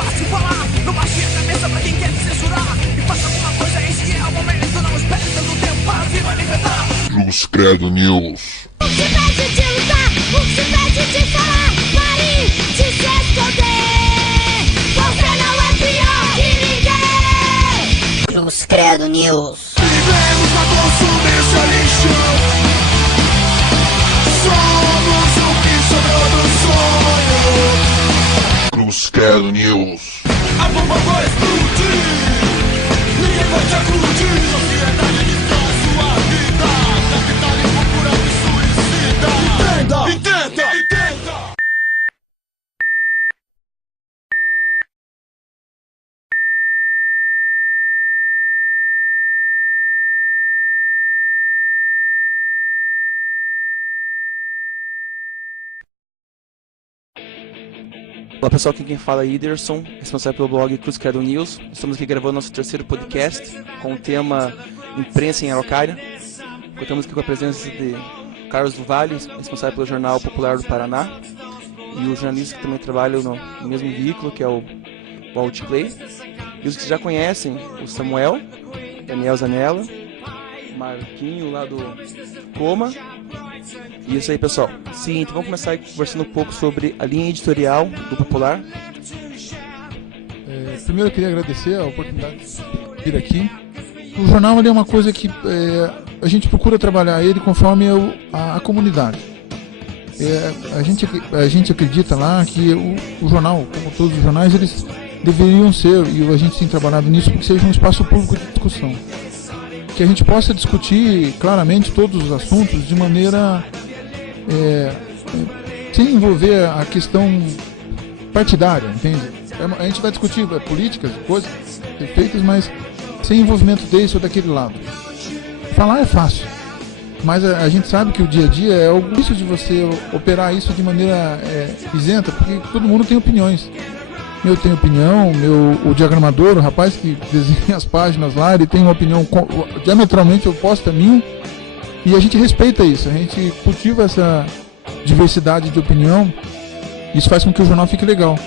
fácil falar. Não baixe a cabeça pra quem quer te censurar. E faça alguma coisa, esse é o momento. Não espere tanto tempo para se manifestar. Cruz Credo News. O que se pede de lutar, o que se pede de falar, pare de se esconder. Você não é pior que ninguém. Cruz Credo News. Vivemos a consumir seu lixo. Somos o que sobrou do sonho. Cruz Credo News. A bomba vai explodir. Ninguém vai te acudir. Sociedade destrói sua vida. Capitalismo pura e suicida. Entenda. Olá pessoal, aqui quem fala é Iderson, responsável pelo blog Cruz Credo News. Estamos aqui gravando nosso terceiro podcast com o tema Imprensa em Araucária. Contamos aqui com a presença de Carlos do Vale, responsável pelo Jornal Popular do Paraná, e o jornalista que também trabalha no mesmo veículo, que é o Walt Clay. E os que já conhecem, o Samuel, Daniel Zanella, o Marquinho lá do Coma. E isso aí, pessoal. Seguinte, vamos começar conversando um pouco sobre a linha editorial do Popular. Primeiro eu queria agradecer a oportunidade de vir aqui. O jornal é uma coisa que a gente procura trabalhar ele conforme a comunidade. A gente acredita lá que o jornal, como todos os jornais, eles deveriam ser, e a gente tem trabalhado nisso, porque seja um espaço público de discussão. Que a gente possa discutir claramente todos os assuntos de maneira sem envolver a questão partidária, entende? A gente vai discutir políticas, coisas feitas, mas sem envolvimento desse ou daquele lado. Falar é fácil, mas a gente sabe que o dia a dia é o difícil de você operar isso de maneira isenta, porque todo mundo tem opiniões. Eu tenho opinião, o diagramador, o rapaz que desenha as páginas lá, ele tem uma opinião diametralmente oposta a minha, e a gente respeita isso, a gente cultiva essa diversidade de opinião. Isso faz com que o jornal fique legal.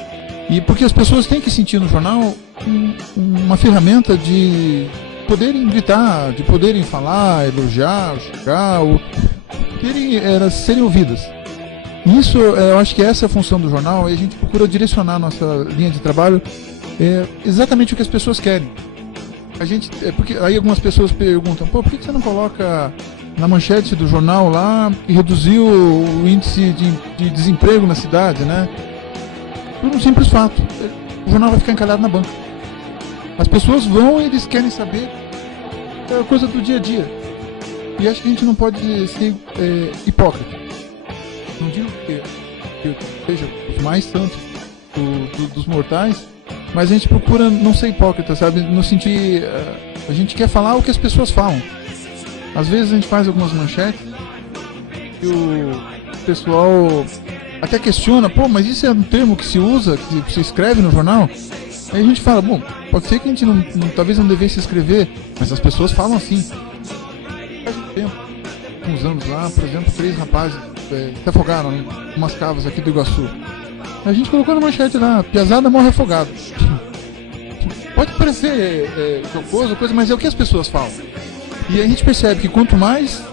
E porque as pessoas têm que sentir no jornal uma ferramenta de poderem gritar, de poderem falar, elogiar, xingar, serem ouvidas. Isso, eu acho que essa é a função do jornal, e a gente procura direcionar nossa linha de trabalho exatamente o que as pessoas querem. Porque aí algumas pessoas perguntam, por que você não coloca na manchete do jornal lá que reduziu o índice de desemprego na cidade, né? Por um simples fato, o jornal vai ficar encalhado na banca. As pessoas vão e eles querem saber a coisa do dia a dia. E acho que a gente não pode ser hipócrita. Não digo que seja os mais santos dos mortais, mas a gente procura não ser hipócrita, sabe? No sentido, a gente quer falar o que as pessoas falam. Às vezes a gente faz algumas manchetes e o pessoal até questiona, mas isso é um termo que se usa, que se escreve no jornal? Aí a gente fala, pode ser que a gente talvez não devesse escrever, mas as pessoas falam assim. Faz um tempo, uns anos lá, por exemplo, 3 rapazes se afogaram em umas cavas aqui do Iguaçu. A gente colocou na manchete lá, piazada morre afogado. Pode parecer jocoso, coisa, mas é o que as pessoas falam. E a gente percebe que quanto mais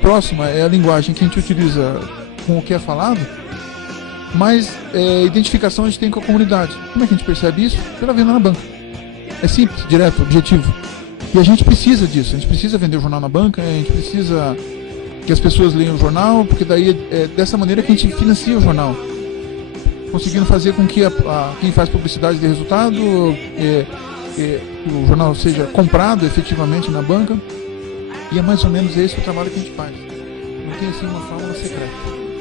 próxima é a linguagem que a gente utiliza com o que é falado, mais identificação a gente tem com a comunidade. Como é que a gente percebe isso? Pela venda na banca. É simples, direto, objetivo. E a gente precisa disso, a gente precisa vender o jornal na banca, a gente precisa que as pessoas leiam o jornal, porque daí é dessa maneira que a gente financia o jornal. Conseguindo fazer com que quem faz publicidade dê resultado, que o jornal seja comprado efetivamente na banca. E é mais ou menos esse o trabalho que a gente faz. Não tem assim uma fórmula secreta.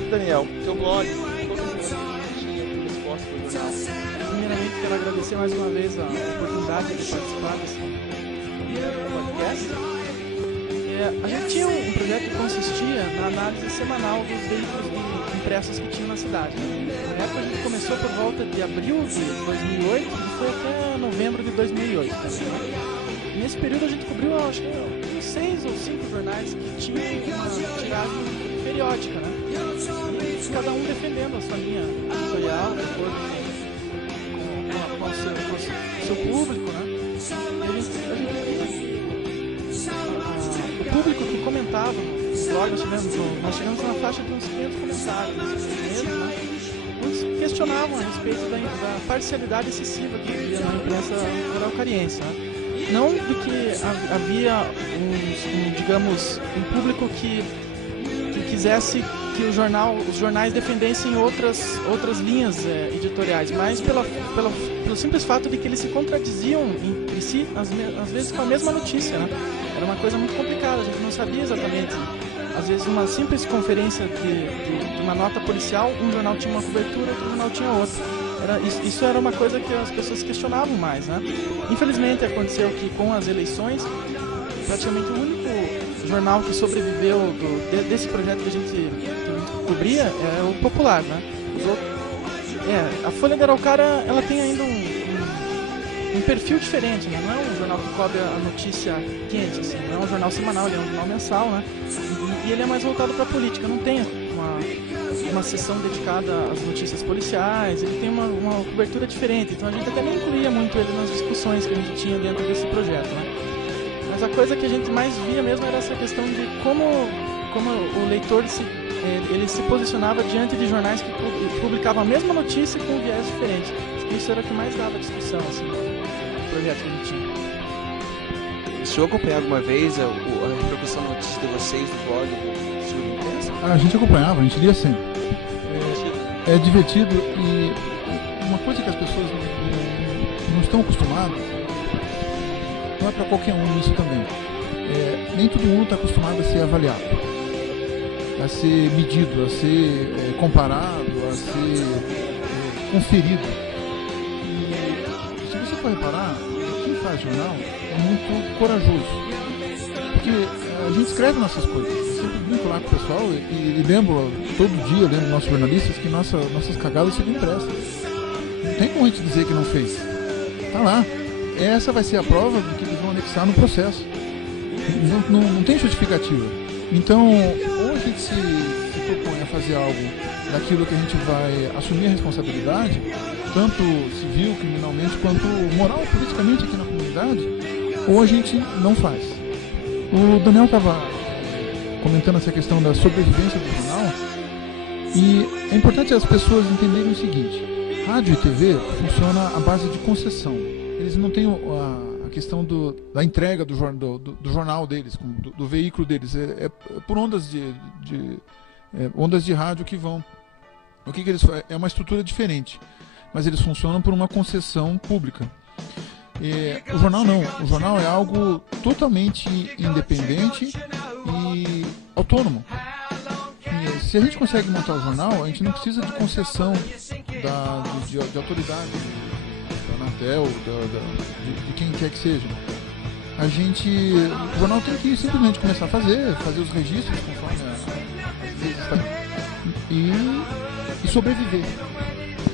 Daniel, teu blog, resposta do jornal. Primeiramente, quero agradecer mais uma vez a oportunidade de participar desse podcast. A gente tinha um projeto que consistia na análise semanal dos veículos impressos que tinham na cidade. Na época a gente começou por volta de abril de 2008 e foi até novembro de 2008 também, né? Nesse período a gente cobriu, acho que 6 ou 5 jornais que tinham uma tiragem periódica, né? E cada um defendendo a sua linha editorial, de acordo com a o seu público, né? O público que comentava no blog, nós chegamos na faixa de uns 500 comentários mesmo, né? Muitos questionavam a respeito da parcialidade excessiva que havia na imprensa araucariense, né? Não de que havia digamos, um público que quisesse que os jornais defendessem outras linhas editoriais, mas pelo simples fato de que eles se contradiziam entre si, às vezes com a mesma notícia, né? Era uma coisa muito complicada, a gente não sabia exatamente. Às vezes, uma simples conferência de uma nota policial, um jornal tinha uma cobertura, outro jornal tinha outra. Isso era uma coisa que as pessoas questionavam mais, né? Infelizmente, aconteceu que com as eleições, praticamente o único jornal que sobreviveu desse projeto que a gente cobria é o Popular, né? A Folha de Araucária, ela tem ainda um perfil diferente, né? Não é um jornal que cobre a notícia quente, assim, não é um jornal semanal, ele é um jornal mensal, né? E ele é mais voltado para a política, não tem uma sessão dedicada às notícias policiais, ele tem uma cobertura diferente, então a gente até nem incluía muito ele nas discussões que a gente tinha dentro desse projeto, né? Mas a coisa que a gente mais via mesmo era essa questão de como o leitor ele se posicionava diante de jornais que publicavam a mesma notícia com um viés diferente. Isso era o que mais dava discussão, assim, no projeto que a gente tinha. O senhor acompanhou alguma vez a repercussão da notícia de vocês do blog sobre a imprensa? A gente acompanhava, a gente lia sempre. É divertido e uma coisa que as pessoas não estão acostumadas, não é para qualquer um isso também. Nem todo mundo está acostumado a ser avaliado, a ser medido, a ser comparado, a ser conferido. E se você for reparar, quem faz jornal é muito corajoso, porque a gente escreve nossas coisas. Eu sempre brinco lá com o pessoal e lembro, todo dia, lembro nossos jornalistas que nossas cagadas ficam impressas. Não tem como a gente dizer que não fez. Tá lá. Essa vai ser a prova de que eles vão anexar no processo. Não tem justificativa. Então, ou a gente se propõe a fazer algo daquilo que a gente vai assumir a responsabilidade, tanto civil, criminalmente, quanto moral, politicamente aqui na comunidade, ou a gente não faz. O Daniel estava comentando essa questão da sobrevivência do jornal, e é importante as pessoas entenderem o seguinte: rádio e TV funciona à base de concessão. Eles não têm a questão da entrega do jornal deles, do veículo deles. É por ondas ondas de rádio que vão. O que eles fazem? É uma estrutura diferente, mas eles funcionam por uma concessão pública. O jornal não. O jornal é algo totalmente independente e autônomo. E se a gente consegue montar o jornal, a gente não precisa de concessão de autoridade, da Anatel, de quem quer que seja. O jornal tem que simplesmente começar a fazer os registros conforme as leis está, e sobreviver.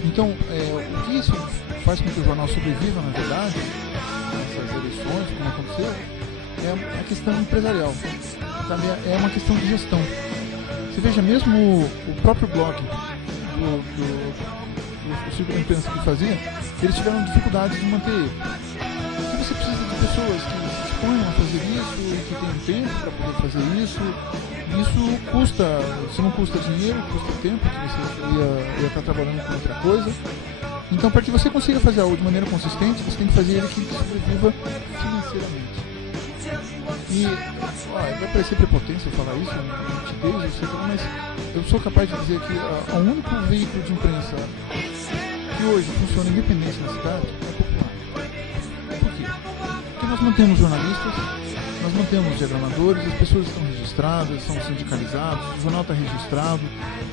Então, o que isso faz com que o jornal sobreviva, na verdade, nessas eleições, como aconteceu, é a questão empresarial. Também é uma questão de gestão. Você veja, mesmo o próprio blog do Círculo de Imprensa que fazia, eles tiveram dificuldades de manter ele. Porque você precisa de pessoas que se dispõem a fazer isso, que tenham tempo para poder fazer isso. Isso custa, se não custa dinheiro, custa tempo, que você ia estar trabalhando com outra coisa. Então, para que você consiga fazer algo de maneira consistente, você tem que fazer ele que sobreviva financeiramente. E vai parecer prepotência falar isso, nitidez, etc., mas eu sou capaz de dizer que o único veículo de imprensa que hoje funciona independente na cidade é Popular. Por quê? Porque nós mantemos jornalistas, nós mantemos diagramadores, as pessoas estão registradas, são sindicalizados, o jornal está registrado.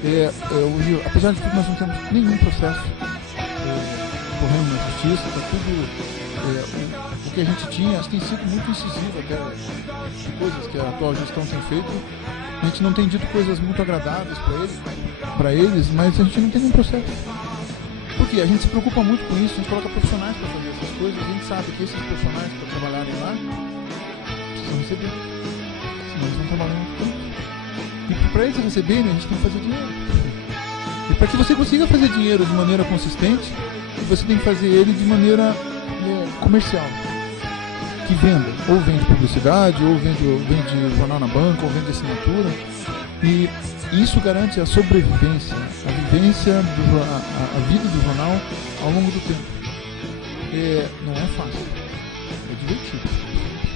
Hoje, apesar de tudo, nós não temos nenhum processo correndo na justiça, está tudo. O que a gente tinha, tem sido muito incisivo até de coisas que a atual gestão tem feito. A gente não tem dito coisas muito agradáveis para eles, mas a gente não tem nenhum processo. Porque a gente se preocupa muito com isso, a gente coloca profissionais para fazer essas coisas, a gente sabe que esses profissionais para trabalharem lá precisam receber, senão eles não trabalham muito tempo. E para eles receberem, a gente tem que fazer dinheiro. E para que você consiga fazer dinheiro de maneira consistente, você tem que fazer ele de maneira comercial, que venda, ou vende publicidade, ou vende jornal na banca, ou vende assinatura, e isso garante a sobrevivência, a vivência, a vida do jornal ao longo do tempo. Não é fácil, é divertido,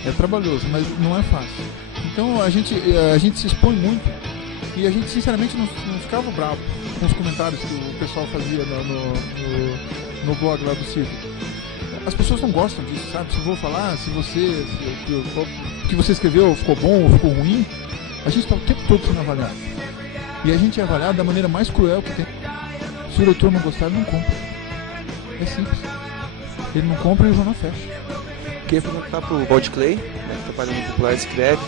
é trabalhoso, mas não é fácil. Então a gente se expõe muito e a gente sinceramente não ficava bravo com os comentários que o pessoal fazia no blog lá do Circo. As pessoas não gostam disso, sabe? Se eu vou falar, o que você escreveu ficou bom ou ficou ruim, a gente está o tempo todo sendo avaliado. E a gente é avaliado da maneira mais cruel que tem. Se o leitor não gostar, ele não compra. É simples. Ele não compra e o jornal fecha. Queria perguntar pro Walt Clay, né, que trabalha no Popular, escreve.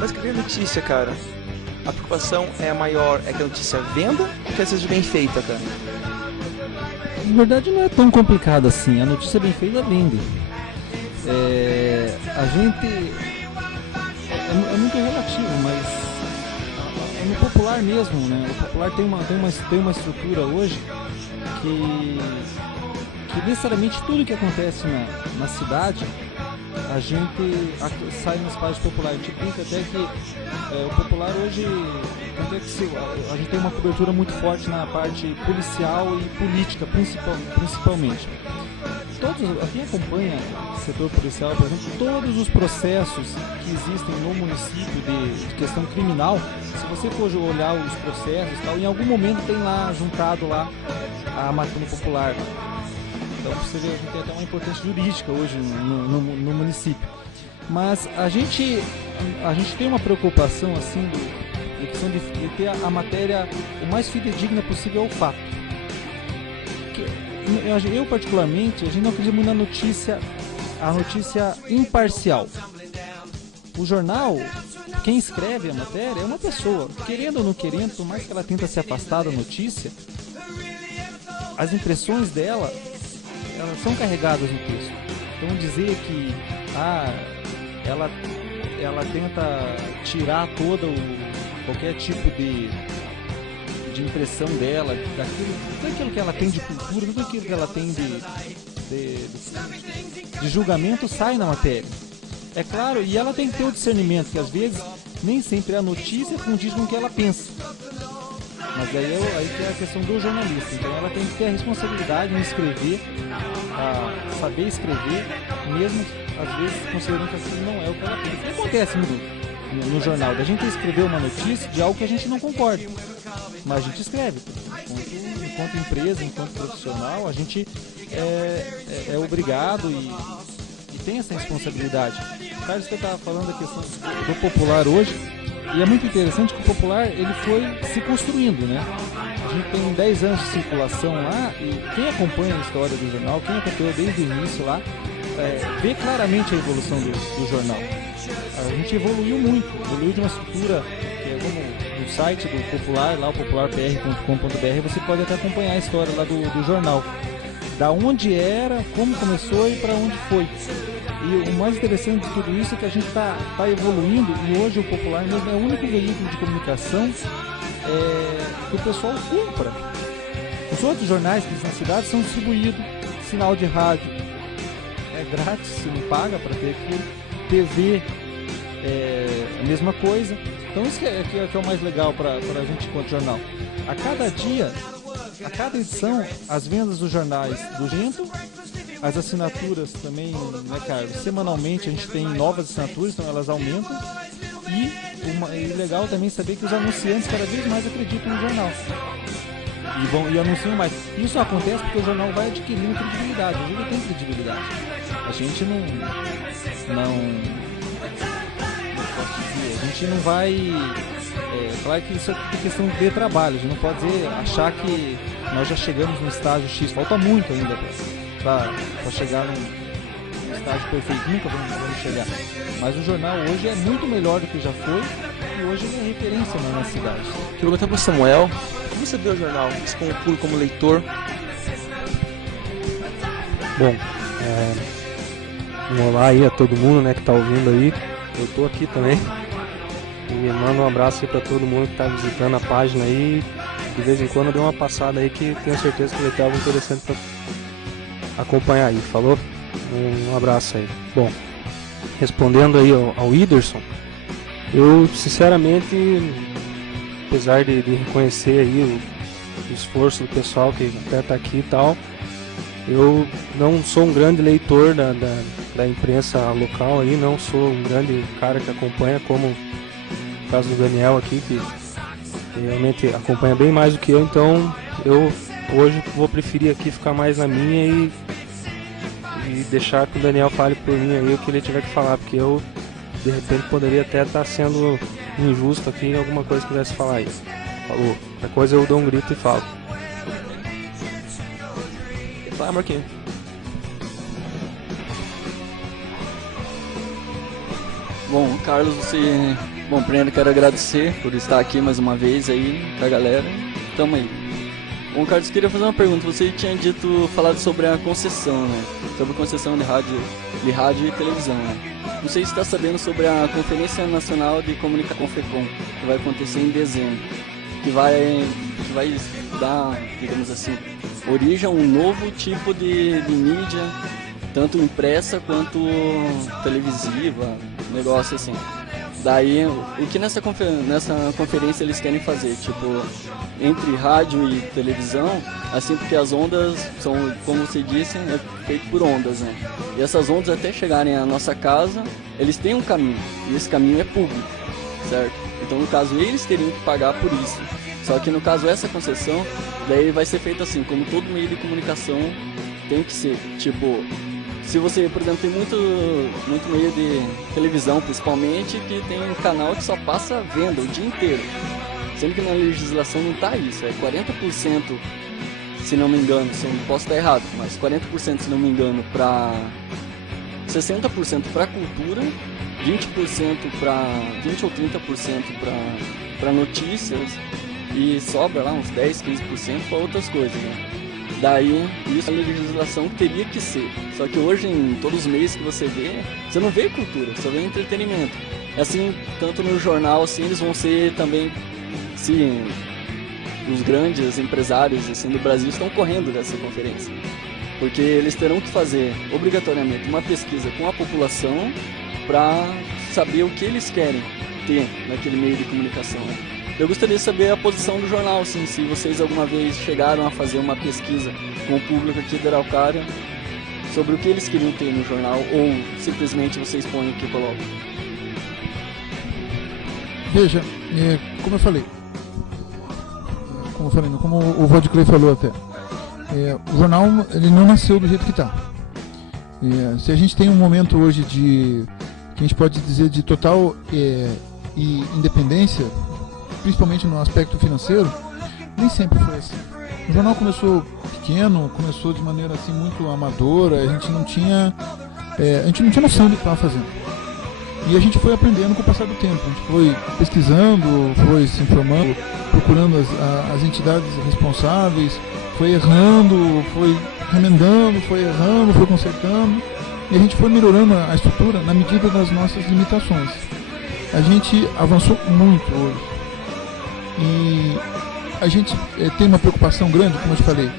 Mas escrever notícia, cara, a preocupação é maior, é que a notícia venda ou que ela seja bem feita, cara? Na verdade não é tão complicado assim, a notícia bem feita vende. A gente... É muito relativo, mas no Popular mesmo, né? O Popular tem uma estrutura hoje que necessariamente tudo que acontece na cidade, a gente sai nas páginas populares. A gente brinca até que o Popular hoje, a gente tem uma cobertura muito forte na parte policial e política, principalmente. Quem acompanha o setor policial, por exemplo, todos os processos que existem no município de questão criminal, se você for olhar os processos, em algum momento tem lá, juntado lá, a Matuna Popular. Então você vê, a gente tem até uma importância jurídica hoje no município. Mas a gente tem uma preocupação assim de ter a matéria o mais fidedigna possível ao fato. Eu particularmente, a gente não acredita muito na notícia imparcial. O jornal, quem escreve a matéria é uma pessoa, querendo ou não querendo, por mais que ela tenta se afastar da notícia, as impressões dela, elas são carregadas no texto. Então dizer que ela tenta tirar qualquer tipo de impressão dela, tudo aquilo que ela tem de cultura, tudo aquilo que ela tem de julgamento sai na matéria. É claro, e ela tem que ter o discernimento, que às vezes nem sempre a notícia condiz com o que ela pensa. Mas aí que é a questão do jornalista. Então ela tem que ter a responsabilidade em escrever, saber escrever, mesmo às vezes considerando que aquilo não é o que ela pensa. O que acontece no jornal? Da gente escrever uma notícia de algo que a gente não concorda. Mas a gente escreve. Enquanto empresa, enquanto profissional, a gente é obrigado e tem essa responsabilidade. Carlos, você estava falando da questão do Popular hoje, e é muito interessante que o Popular ele foi se construindo, né? A gente tem 10 anos de circulação lá, e quem acompanha a história do jornal, quem acompanhou desde o início lá, vê claramente a evolução do jornal. A gente evoluiu de uma estrutura que é como no site do Popular, lá o popularpr.com.br, você pode até acompanhar a história lá do jornal, da onde era, como começou e para onde foi. E o mais interessante de tudo isso é que a gente está evoluindo, e hoje o Popular mesmo é o único veículo de comunicação que o pessoal compra. Os outros jornais que existem na cidade são distribuídos, sinal de rádio é grátis, você não paga para ter aquilo, TV é a mesma coisa. Então isso que é o mais legal para a gente enquanto jornal. A cada dia, a cada edição, as vendas dos jornais do Gento, as assinaturas também, né, Carlos? Semanalmente a gente tem novas assinaturas, então elas aumentam. E legal também saber que os anunciantes cada vez mais acreditam no jornal. E anunciam mais. Isso acontece porque o jornal vai adquirindo credibilidade. Hoje ele tem credibilidade. A gente a gente não vai... claro que isso é questão de trabalho. A gente não pode achar que nós já chegamos no estágio X. Falta muito ainda para chegar num estágio perfeito. Nunca vamos chegar. Mas o jornal hoje é muito melhor do que já foi. E hoje ele é referência na cidade. Quero perguntar para o Samuel. Como você vê o jornal? Você como público, como leitor? Bom, um olá aí a todo mundo, né, que está ouvindo aí. Eu tô aqui também. E mando um abraço aí para todo mundo que está visitando a página aí. De vez em quando eu dou uma passada aí que tenho certeza que vai ter algo interessante acompanhar aí, falou? Um abraço aí. Bom, respondendo aí ao Whindersson, eu sinceramente, apesar de reconhecer aí o esforço do pessoal que até tá aqui e tal, eu não sou um grande leitor da imprensa local aí, não sou um grande cara que acompanha, como o caso do Daniel aqui, que realmente acompanha bem mais do que eu, então eu hoje vou preferir aqui ficar mais na minha e deixar que o Daniel fale por mim aí o que ele tiver que falar, porque eu de repente poderia até estar sendo injusto aqui em alguma coisa que quisesse falar aí. Falou, qualquer coisa eu dou um grito e falo. Fala, Marquinhos. Bom, Carlos, primeiro quero agradecer por estar aqui mais uma vez aí com a galera. Tamo aí. Bom, Carlos, queria fazer uma pergunta. Você tinha falado sobre a concessão, né? Sobre a concessão de rádio e televisão, né? Não sei se está sabendo sobre a Conferência Nacional de Comunicação, Confecom, que vai acontecer em dezembro, que vai dar, digamos assim, origem a um novo tipo de mídia, tanto impressa quanto televisiva, negócio assim. Daí, o que nessa conferência eles querem fazer? Tipo, entre rádio e televisão, assim, porque as ondas são, como você disse, é feito por ondas, né? E essas ondas até chegarem à nossa casa, eles têm um caminho, e esse caminho é público, certo? Então, no caso, eles teriam que pagar por isso. Só que, no caso, essa concessão, daí vai ser feita assim, como todo meio de comunicação tem que ser. Tipo, se você, por exemplo, tem muito meio de televisão, principalmente, que tem um canal que só passa venda o dia inteiro. Sendo que na legislação não está isso, é 40%, se não me engano, se eu não posso estar errado, mas 40%, se não me engano, para 60% para cultura, 20% para 20 ou 30% para notícias e sobra lá uns 10, 15% para outras coisas, né? Daí, isso é a legislação que teria que ser. Só que hoje, em todos os meios que você vê, você não vê cultura, você vê entretenimento. Assim, tanto no jornal, assim, eles vão ser também, sim, os grandes empresários assim, do Brasil estão correndo dessa conferência. Porque eles terão que fazer, obrigatoriamente, uma pesquisa com a população para saber o que eles querem ter naquele meio de comunicação. Eu gostaria de saber a posição do jornal, assim, se vocês alguma vez chegaram a fazer uma pesquisa com o público aqui da Araucária sobre o que eles queriam ter no jornal, ou simplesmente vocês põem o que colocam. Veja, como eu falei, como o Vodclay falou até, o jornal ele não nasceu do jeito que está. Se a gente tem um momento hoje que a gente pode dizer de total independência, principalmente no aspecto financeiro, nem sempre foi assim. O jornal começou pequeno, começou de maneira assim muito amadora, a gente não tinha noção do que estava fazendo. E a gente foi aprendendo com o passar do tempo, a gente foi pesquisando, foi se informando, procurando as entidades responsáveis, foi errando, foi remendando, foi errando, foi consertando, e a gente foi melhorando a estrutura na medida das nossas limitações. A gente avançou muito hoje. E a gente tem uma preocupação grande, como eu te falei,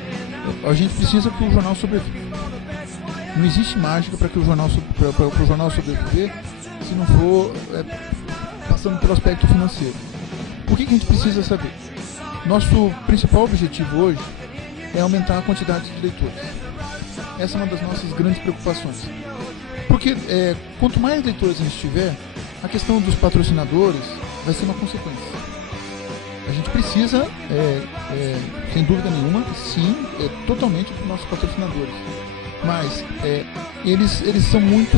a gente precisa que o jornal sobreviva. Não existe mágica para o jornal sobreviver se não for passando pelo aspecto financeiro. O que a gente precisa saber? Nosso principal objetivo hoje é aumentar a quantidade de leitores. Essa é uma das nossas grandes preocupações. Porque quanto mais leitores a gente tiver, a questão dos patrocinadores vai ser uma consequência. A gente precisa, sem dúvida nenhuma, sim, totalmente dos nossos patrocinadores. Mas eles são muito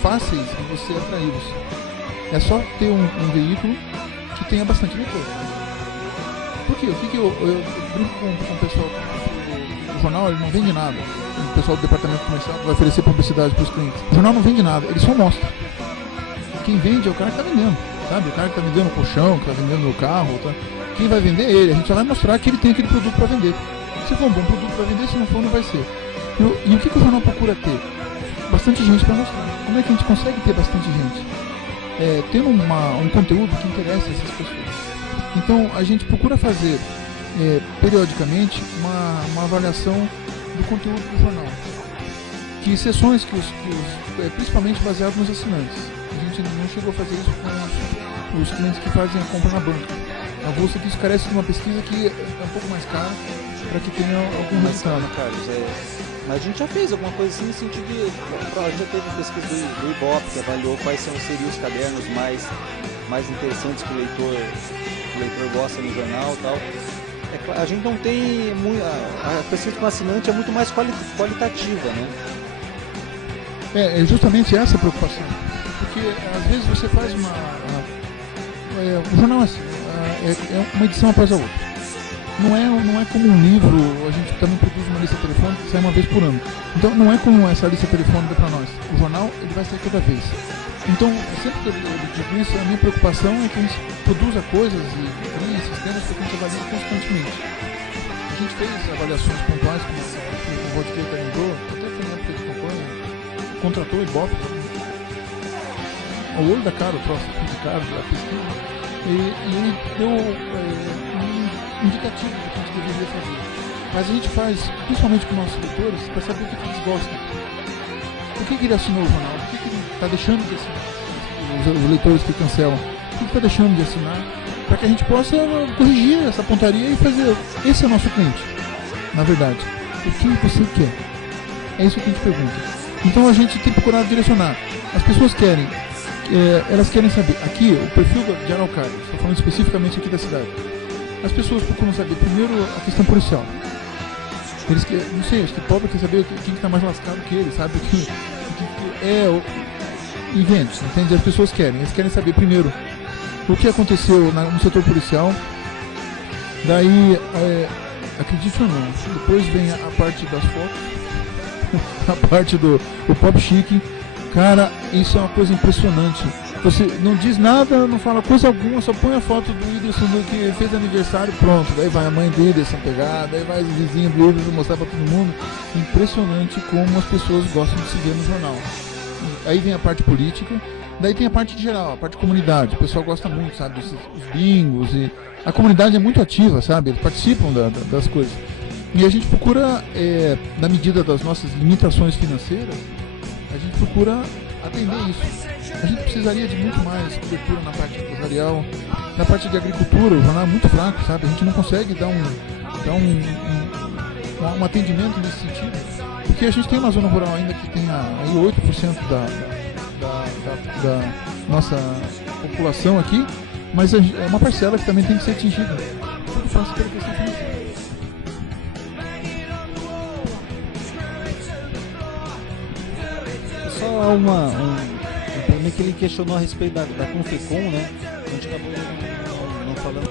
fáceis de você atraí-los. É só ter um veículo que tenha bastante leitor. Por quê? O que eu brinco com o pessoal do jornal, ele não vende nada. O pessoal do departamento comercial vai oferecer publicidade para os clientes. O jornal não vende nada, ele só mostra. Quem vende é o cara que está vendendo, sabe? O cara que está vendendo o colchão, que está vendendo o carro, tá? Quem vai vender é ele. A gente só vai mostrar que ele tem aquele produto para vender. Se for um bom produto para vender, se não for, não vai ser. E o que o jornal procura ter? Bastante gente para mostrar. Como é que a gente consegue ter bastante gente? Tendo um conteúdo que interessa essas pessoas. Então a gente procura fazer periodicamente uma avaliação do conteúdo do jornal. que sessões principalmente baseado nos assinantes. A gente não chegou a fazer isso com os clientes que fazem a compra na banca. A bolsa que isso carece de uma pesquisa que é um pouco mais cara para que tenha algum resultado. Carlos, mas a gente já fez alguma coisa assim no sentido de... A gente já teve pesquisa do Ibope, que avaliou quais seriam os cadernos mais interessantes que o leitor gosta no jornal e tal. A gente não tem a pesquisa com assinante é muito mais qualitativa, né? É justamente essa a preocupação, porque às vezes você faz o jornal assim, é uma edição após a outra. Não é como um livro, a gente também produz uma lista telefônica que sai uma vez por ano. Então não é como essa lista telefônica para nós. O jornal ele vai sair toda vez. Então, sempre que eu digo isso, a minha preocupação é que a gente produza coisas e crie sistemas que a gente avalie constantemente. A gente fez avaliações pontuais, como o Rodrigo lembrou, até foi na época de campanha, contratou o Ibope, o olho da cara, o troço de cara da pesquisa, e ele deu um indicativo do que a gente deveria fazer. Mas a gente faz, principalmente com nossos leitores, para saber o que eles gostam. Por que ele assinou o jornal? Por que ele está deixando de assinar? Os leitores que cancelam, por que ele está deixando de assinar? Para que a gente possa corrigir essa pontaria e fazer. Esse é o nosso cliente, na verdade. O que você quer? É isso que a gente pergunta. Então a gente tem procurado direcionar. As pessoas querem, elas querem saber. Aqui, o perfil de Araucária, estou falando especificamente aqui da cidade. As pessoas procuram saber, primeiro, a questão policial. Eles não sei, acho que o pobre quer saber quem está mais lascado que ele, sabe? Que é eventos, entende? As pessoas eles querem saber primeiro o que aconteceu no setor policial. Daí, acredite ou não, depois vem a parte das fotos, a parte do pop chique. Cara, isso é uma coisa impressionante. Você não diz nada, não fala coisa alguma, só põe a foto do Whindersson que fez aniversário, pronto. Daí vai a mãe dele, essa pegada, daí vai os vizinhos do Whindersson mostrar pra todo mundo. Impressionante como as pessoas gostam de se ver no jornal. Aí vem a parte política, daí tem a parte geral, a parte comunidade. O pessoal gosta muito, sabe, os bingos, e a comunidade é muito ativa, sabe, eles participam das coisas. E a gente procura, na medida das nossas limitações financeiras, a gente procura atender isso. A gente precisaria de muito mais cobertura na parte empresarial, na parte de agricultura. O jornal é muito fraco, sabe? A gente não consegue dar um atendimento nesse sentido, porque a gente tem uma zona rural ainda que tem aí 8% da nossa população aqui, mas é uma parcela que também tem que ser atingida. Tudo passa pela questão financeira. Só também que ele questionou a respeito da Confecom, né? A gente acabou não falando.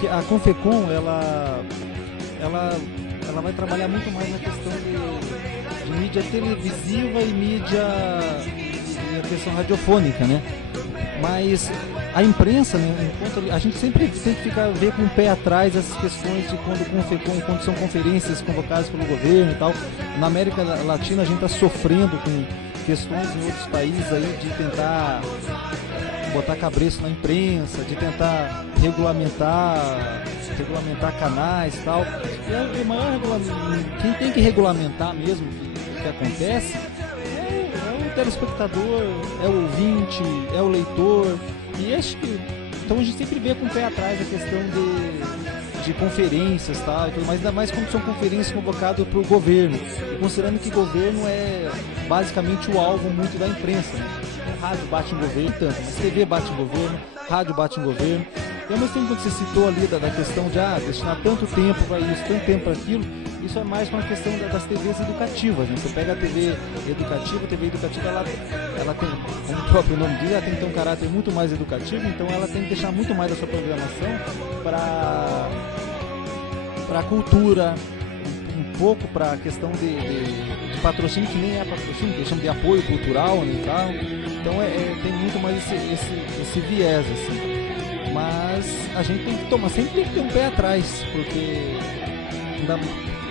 Que a Confecom, ela vai trabalhar muito mais na questão de mídia televisiva e mídia e a questão radiofônica, né? Mas a imprensa, né, a gente sempre tem que ver com o pé atrás essas questões de quando são conferências convocadas pelo governo e tal. Na América Latina a gente está sofrendo com questões em outros países aí de tentar botar cabresto na imprensa, de tentar regulamentar canais e tal. E o maior quem tem que regulamentar mesmo o que acontece é o telespectador, é o ouvinte, é o leitor. E acho que então a gente sempre vê com o pé atrás a questão de conferências, tá, e tudo mais, ainda mais quando são conferências convocadas para o governo, considerando que o governo é basicamente o alvo muito da imprensa, né? O rádio bate em governo, tanto, mas TV bate em governo, rádio bate em governo. E ao mesmo tempo que você citou ali da questão de destinar tanto tempo para isso, tanto tempo para aquilo, isso é mais uma questão das TVs educativas, né? Você pega a TV educativa ela tem, como o próprio nome diz, ela tem que ter um caráter muito mais educativo, então ela tem que deixar muito mais a sua programação para a cultura, um pouco para a questão de patrocínio, que nem é patrocínio, que eles chamam de apoio cultural, né, e tal. Então tem muito mais esse viés, assim. Mas a gente tem que sempre tem que ter um pé atrás, porque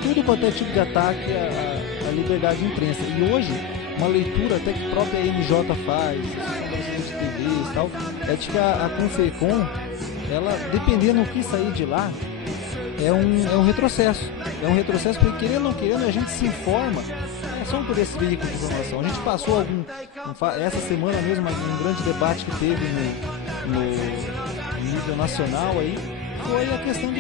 tudo quanto é tipo de ataque à liberdade de imprensa. E hoje, uma leitura até que a própria MJ faz, de TVs e tal, é de que a Confecom, ela, dependendo do que sair de lá, é um retrocesso. É um retrocesso porque, querendo ou não querendo, a gente se informa só por esse veículo de informação. A gente passou essa semana mesmo um grande debate que teve no nível nacional aí, foi a questão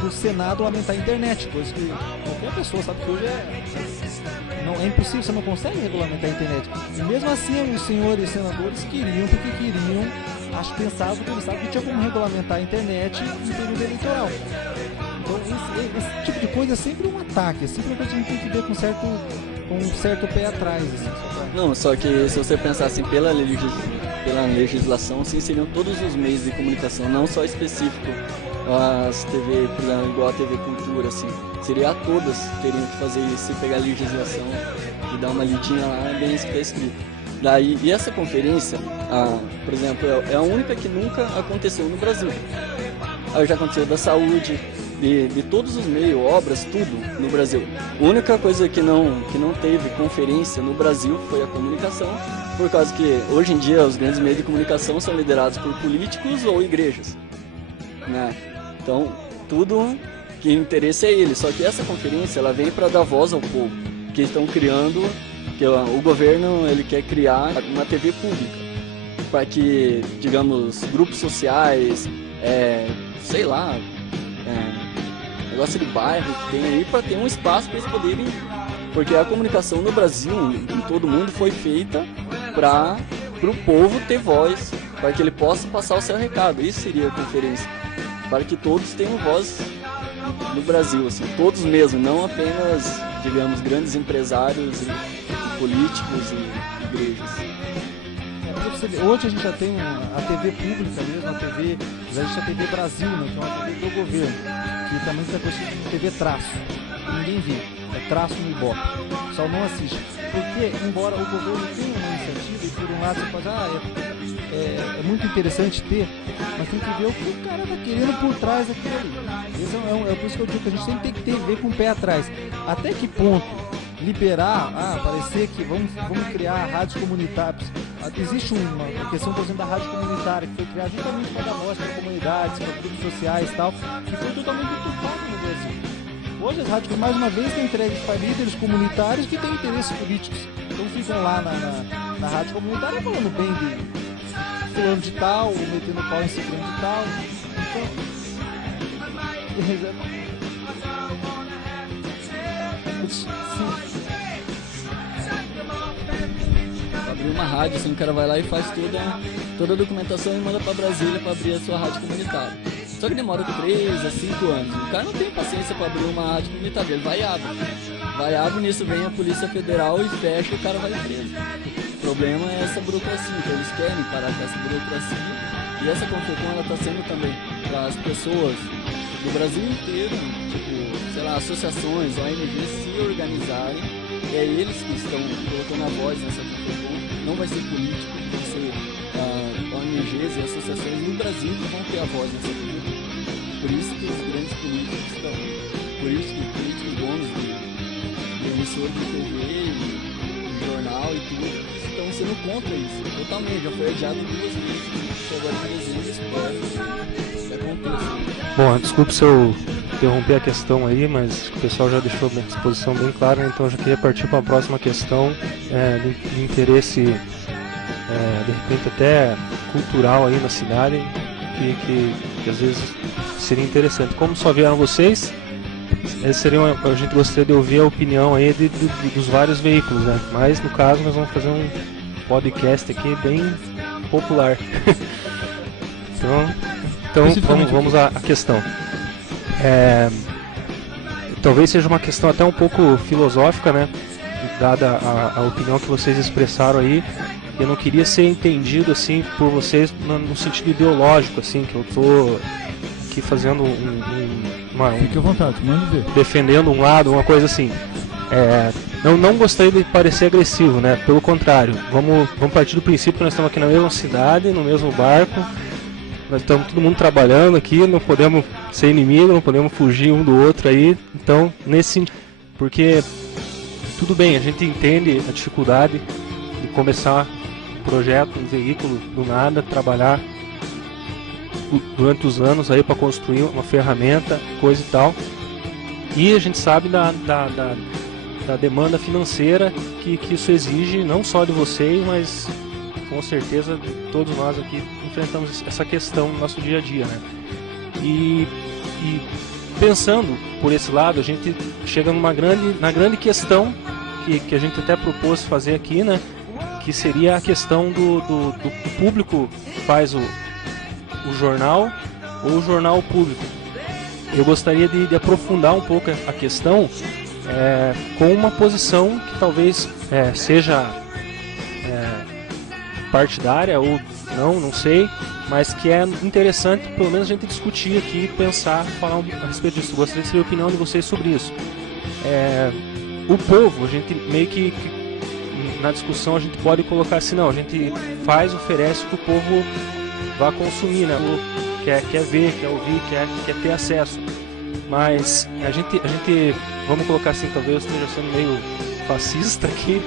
do Senado aumentar a internet, coisa que qualquer pessoa sabe que hoje é impossível, você não consegue regulamentar a internet. E mesmo assim os senhores senadores queriam, pensavam que eles sabem que tinha como regulamentar a internet em período eleitoral. Então esse tipo de coisa é sempre um ataque, é sempre uma coisa que a gente tem que ver com um certo pé atrás. Assim, Não, só que se você pensar assim, pela legislação, assim, seriam todos os meios de comunicação, não só específico as TV, por exemplo, igual a TV Cultura, assim, seria a todas teriam que fazer isso, pegar a legislação e dar uma lidinha lá, bem isso que está escrito. Daí, e essa conferência, por exemplo, é a única que nunca aconteceu no Brasil. Já aconteceu da saúde, de todos os meios, obras, tudo no Brasil. A única coisa que não teve conferência no Brasil foi a comunicação, por causa que hoje em dia os grandes meios de comunicação são liderados por políticos ou igrejas, né? Então, tudo que interessa é ele. Só que essa conferência ela vem para dar voz ao povo, que estão criando, que o governo ele quer criar uma TV pública, para que, digamos, grupos sociais, sei lá, negócio de bairro que tem aí, para ter um espaço para eles poderem, porque a comunicação no Brasil, em todo mundo, foi feita para o povo ter voz, para que ele possa passar o seu recado. Isso seria a conferência, para que todos tenham voz no Brasil, assim, todos mesmo, não apenas, digamos, grandes empresários e políticos e igrejas. Hoje a gente já tem a TV pública mesmo, existe a TV Brasil, né, que é uma TV do governo, que também está conhecida de TV Traço. Ninguém vê, é Traço no Ibope, o pessoal não assiste. Porque, embora o governo tenha uma iniciativa, e por um lado você pode é muito interessante ter, mas tem que ver o que o cara está querendo por trás daquilo ali. Esse é por isso que eu digo que a gente sempre tem que ver com o pé atrás. Até que ponto liberar, parecer que vamos criar rádios comunitárias. Existe uma questão, por exemplo, da rádio comunitária, que foi criada justamente para dar voz para comunidades, para grupos sociais e tal, que foi totalmente ocupado no Brasil. Hoje as rádios, mais uma vez, estão entregues para líderes comunitários que têm interesses políticos. Então ficam lá na rádio comunitária falando bem de fulano de tal, ou metendo pau em ciclano de tal. Abrir uma rádio, assim, o cara vai lá e faz toda a documentação e manda para Brasília para abrir a sua rádio comunitária. Só que demora 3 a 5 anos. O cara não tem paciência para abrir uma rádio comunitária, ele vai e abre, nisso vem a Polícia Federal e fecha e o cara vai preso. O problema é essa burocracia, então eles querem parar com essa burocracia, e essa confusão ela está sendo também para as pessoas do Brasil inteiro, tipo, sei lá, associações, ONGs se organizarem, e é eles que estão colocando a voz nessa confusão. Não vai ser político, vai ser ONGs e associações no Brasil que vão ter a voz nessa confusão. Por isso que os grandes políticos estão, por isso que os políticos donos de emissor de TV e jornal e tudo estão sendo contra isso, totalmente. Já foi adiado 2 vezes, que agora em dezembro espero que aconteça. Bom, desculpe se eu interromper a questão aí, mas o pessoal já deixou a minha disposição bem clara, então eu já queria partir para a próxima questão de interesse, de repente até cultural aí na cidade, que às vezes seria interessante. Como só vieram vocês, a gente gostaria de ouvir a opinião aí dos vários veículos, né? Mas no caso nós vamos fazer um podcast aqui bem popular. Então vamos à questão. Talvez seja uma questão até um pouco filosófica, né? Dada a opinião que vocês expressaram aí, eu não queria ser entendido assim por vocês no sentido ideológico, assim, que eu tô aqui fazendo Fique à vontade, mande ver. Defendendo um lado, uma coisa assim. Não gostaria de parecer agressivo, né? Pelo contrário, vamos partir do princípio que nós estamos aqui na mesma cidade, no mesmo barco. Nós estamos todo mundo trabalhando aqui, não podemos ser inimigo, não podemos fugir um do outro aí. Então, porque tudo bem, a gente entende a dificuldade de começar um projeto, um veículo do nada, trabalhar durante os anos aí para construir uma ferramenta, coisa e tal. E a gente sabe da demanda financeira que isso exige, não só de vocês, mas com certeza todos nós aqui enfrentamos essa questão no nosso dia a dia, né? E pensando por esse lado, a gente chega na grande questão que a gente até propôs fazer aqui, né? Que seria a questão do público que faz o jornal ou o jornal público. Eu gostaria de aprofundar um pouco a questão com uma posição que talvez seja partidária ou não sei, mas que é interessante pelo menos a gente discutir aqui, pensar, falar a respeito disso. Gostaria de saber a opinião de vocês sobre isso. O povo, a gente meio que na discussão a gente pode colocar assim, não, a gente oferece o que o povo vai consumir, né? Quer ver, quer ouvir, quer ter acesso. Mas a gente, vamos colocar assim, talvez eu esteja sendo meio fascista aqui,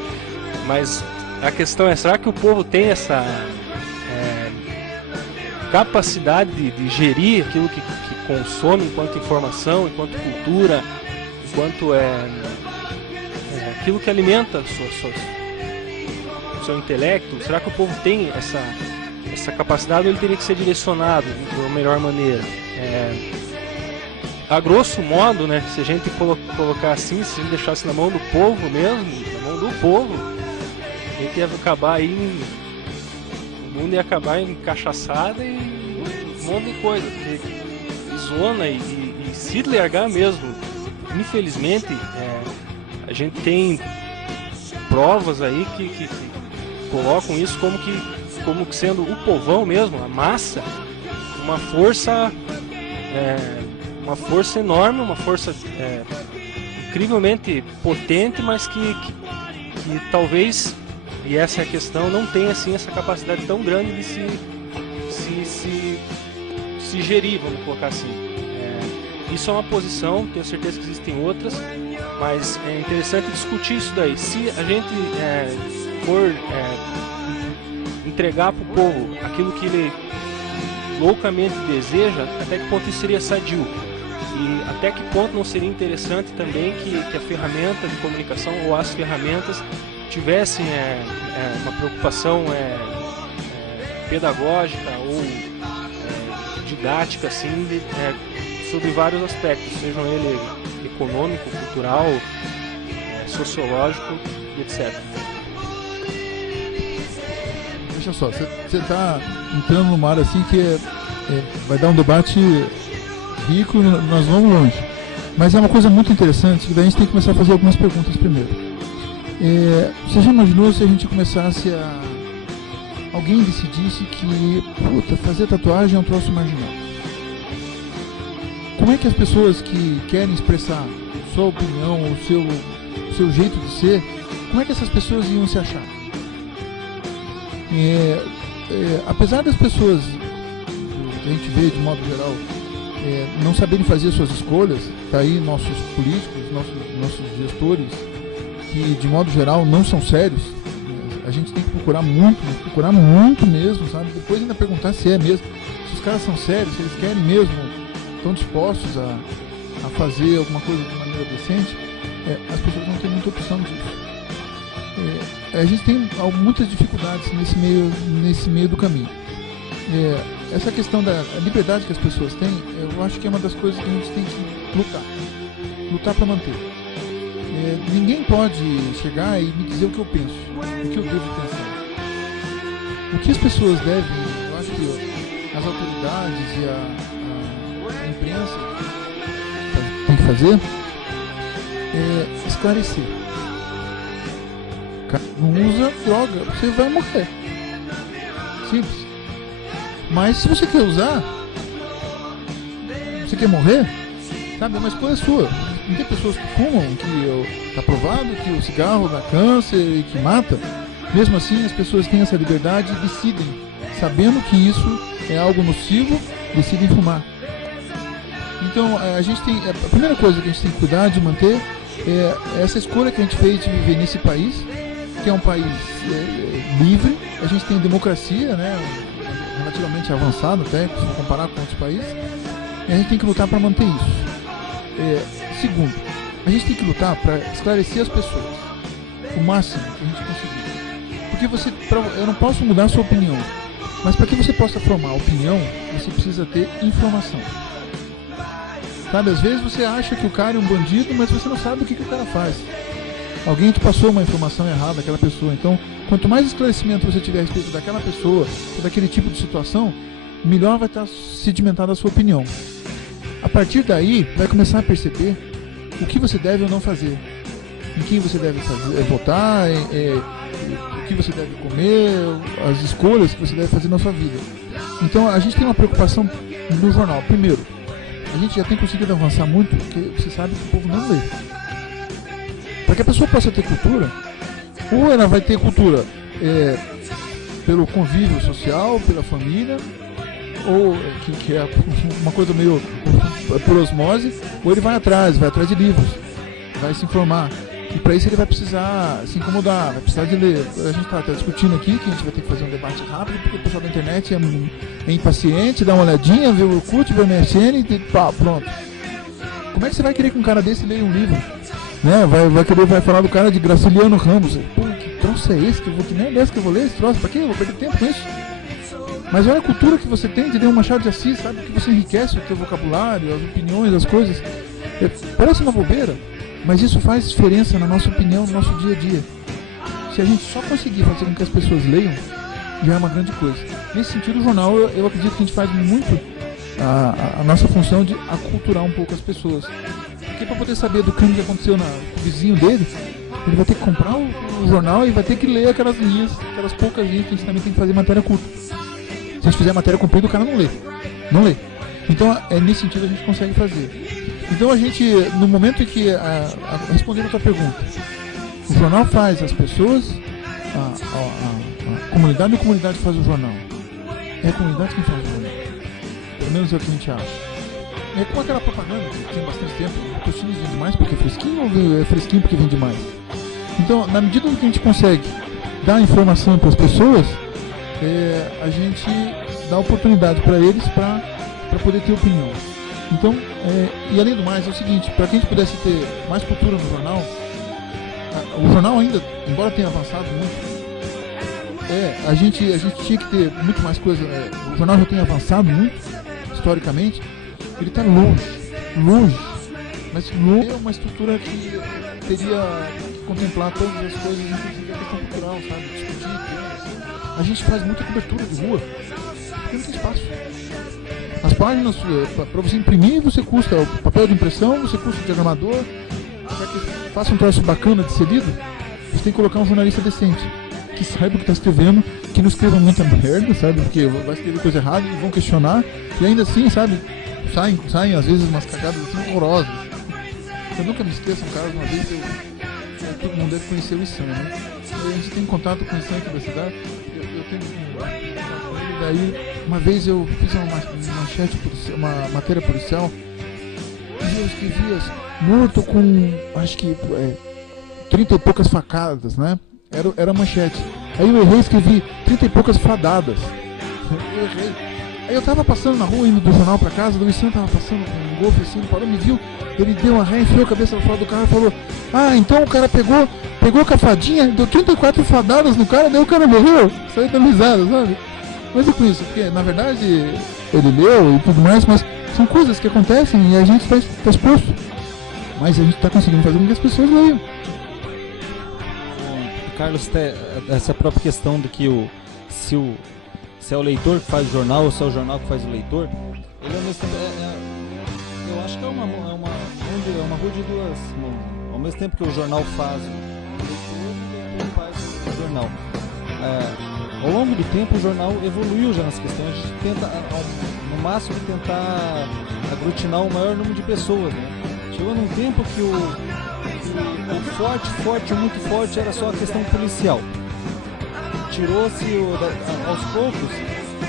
mas a questão é, será que o povo tem essa capacidade de gerir aquilo que consome enquanto informação, enquanto cultura, enquanto aquilo que alimenta o seu intelecto? Será que o povo tem essa capacidade ou ele teria que ser direcionado de uma melhor maneira? A grosso modo, né, se a gente colocar assim, se a gente deixasse na mão do povo mesmo, na mão do povo, a gente ia acabar aí, o mundo ia acabar encaixaçado e um monte de coisa, porque zona e se largar mesmo, infelizmente, a gente tem provas aí que colocam isso como que sendo o povão mesmo, a massa, uma força enorme, uma força incrivelmente potente, mas que talvez, e essa é a questão, não tenha assim essa capacidade tão grande de se gerir, vamos colocar assim. Isso é uma posição, tenho certeza que existem outras, mas é interessante discutir isso daí. Se a gente for entregar para o povo aquilo que ele loucamente deseja, até que ponto isso seria sadio? E até que ponto não seria interessante também que a ferramenta de comunicação ou as ferramentas tivessem uma preocupação pedagógica ou didática assim, sobre vários aspectos, sejam ele econômico, cultural, sociológico, etc. Deixa só, você está entrando numa área assim que vai dar um debate rico, nós vamos longe. Mas é uma coisa muito interessante, que daí a gente tem que começar a fazer algumas perguntas primeiro. Você já imaginou se a gente começasse alguém decidisse que fazer tatuagem é um troço marginal? Como é que as pessoas que querem expressar sua opinião, o seu jeito de ser, como é que essas pessoas iam se achar? Apesar das pessoas que a gente vê de modo geral não saberem fazer suas escolhas, tá aí nossos políticos, nossos gestores, que de modo geral não são sérios. A gente tem que procurar muito mesmo, sabe? Depois ainda perguntar se é mesmo, se os caras são sérios, se eles querem mesmo, estão dispostos a fazer alguma coisa de maneira decente. As pessoas não têm muita opção disso. A gente tem muitas dificuldades nesse meio do caminho. Essa questão da liberdade que as pessoas têm, eu acho que é uma das coisas que a gente tem que lutar para manter. Ninguém pode chegar e me dizer o que eu penso, o que eu devo pensar. O que as pessoas devem, eu acho que as autoridades e a imprensa tem que fazer é esclarecer. Não usa droga, você vai morrer. Simples. Mas se você quer usar, você quer morrer, sabe, é uma escolha sua. Não tem pessoas que fumam, que está provado que o cigarro dá câncer e que mata. Mesmo assim, as pessoas têm essa liberdade e decidem, sabendo que isso é algo nocivo, decidem fumar. Então, a primeira coisa que a gente tem que cuidar de manter é essa escolha que a gente fez de viver nesse país, que é um país livre. A gente tem democracia, né, relativamente avançado, até se for comparar com outros países, e a gente tem que lutar para manter isso. Segundo, a gente tem que lutar para esclarecer as pessoas o máximo que a gente conseguir. Porque eu não posso mudar a sua opinião, mas para que você possa formar opinião, você precisa ter informação. Sabe, às vezes você acha que o cara é um bandido, mas você não sabe o que o cara faz. Alguém te passou uma informação errada daquela pessoa. Então, quanto mais esclarecimento você tiver a respeito daquela pessoa, ou daquele tipo de situação, melhor vai estar sedimentada a sua opinião. A partir daí, vai começar a perceber o que você deve ou não fazer, em quem você deve votar, o que você deve comer, as escolhas que você deve fazer na sua vida. Então, a gente tem uma preocupação no jornal. Primeiro, a gente já tem conseguido avançar muito, porque você sabe que o povo não lê. Para que a pessoa possa ter cultura, ou ela vai ter cultura pelo convívio social, pela família, ou que é uma coisa meio por osmose, ou ele vai atrás de livros, vai se informar. E para isso ele vai precisar se incomodar, vai precisar de ler. A gente está discutindo aqui que a gente vai ter que fazer um debate rápido, porque o pessoal da internet é impaciente, dá uma olhadinha, vê o Orkut, vê o MSN e pá, pronto. Como é que você vai querer que um cara desse leia um livro? Né? Vai falar do cara de Graciliano Ramos. Pô, que troço é esse? Que nem desse que eu vou ler esse troço? Pra quê? Eu vou perder tempo com isso. Mas olha a cultura que você tem de ler um Machado de Assis, sabe? Que você enriquece o teu vocabulário, as opiniões, as coisas. Parece uma bobeira, mas isso faz diferença na nossa opinião, no nosso dia a dia. Se a gente só conseguir fazer com que as pessoas leiam, já é uma grande coisa. Nesse sentido, o jornal, eu acredito que a gente faz muito a nossa função de aculturar um pouco as pessoas. Porque para poder saber do crime que aconteceu com o vizinho dele, ele vai ter que comprar o jornal e vai ter que ler aquelas linhas, aquelas poucas linhas que a gente também tem que fazer matéria curta. Se a gente fizer matéria comprida, o cara não lê. Não lê. Então, nesse sentido, a gente consegue fazer. Então, a gente, no momento em que, respondendo a tua pergunta, o jornal faz as pessoas, a comunidade, ou a comunidade faz o jornal? É a comunidade quem faz o jornal. Pelo menos é o que a gente acha. É como aquela propaganda que tem bastante tempo, o Tostines vende mais porque é fresquinho ou é fresquinho porque vende mais? Então, na medida que a gente consegue dar informação para as pessoas, a gente dá oportunidade para eles para poder ter opinião. Então, e além do mais, é o seguinte, para que a gente pudesse ter mais cultura no jornal, o jornal ainda, embora tenha avançado muito, a gente tinha que ter muito mais coisa. O jornal já tem avançado muito, historicamente, ele está longe, mas longe é uma estrutura que teria que contemplar todas as coisas, inclusive a questão cultural, sabe? Discutir temas. A gente faz muita cobertura de rua, porque não tem espaço. As páginas, para você imprimir, você custa o papel de impressão, você custa o diagramador. Para que faça um troço bacana de ser lido, você tem que colocar um jornalista decente, que saiba o que está escrevendo, que não escreva muita merda, sabe? Porque vai escrever coisa errada e vão questionar, e ainda assim, sabe? Saem às vezes umas cagadas assim horrorosas. Eu nunca me esqueço, um cara, uma vez todo mundo deve conhecer o Issan, né? A gente tem contato com o Issan aqui da cidade, eu tenho contato com ele, daí uma vez eu fiz uma matéria policial e eu escrevi assim, morto com, acho que 30 e poucas facadas, né? Era a manchete. Aí eu errei e escrevi 30 e poucas fadadas. Eu errei. Aí eu tava passando na rua, indo do jornal pra casa, o Luciano tava passando com um golfe assim, parou, me viu, ele deu uma ré, enfiou a cabeça no fora do carro e falou: ah, então o cara pegou com a fadinha, deu 34 fadadas no cara, daí o cara morreu. Saiu dando risada, sabe? Mas é com isso, porque na verdade ele leu e tudo mais, mas são coisas que acontecem e a gente tá exposto. Mas a gente tá conseguindo fazer com que as pessoas leiam. Carlos, essa própria questão de que se é o leitor que faz o jornal ou se é o jornal que faz o leitor, ele ao mesmo tempo eu acho que é uma rua de duas mãos. Ao mesmo tempo que o jornal faz o leitor, o leitor faz o jornal. Ao longo do tempo o jornal evoluiu já nessa questão. A gente tenta, no máximo, tentar aglutinar o maior número de pessoas, né? Chegou num tempo que o muito forte era só a questão policial. Tirou-se, aos poucos,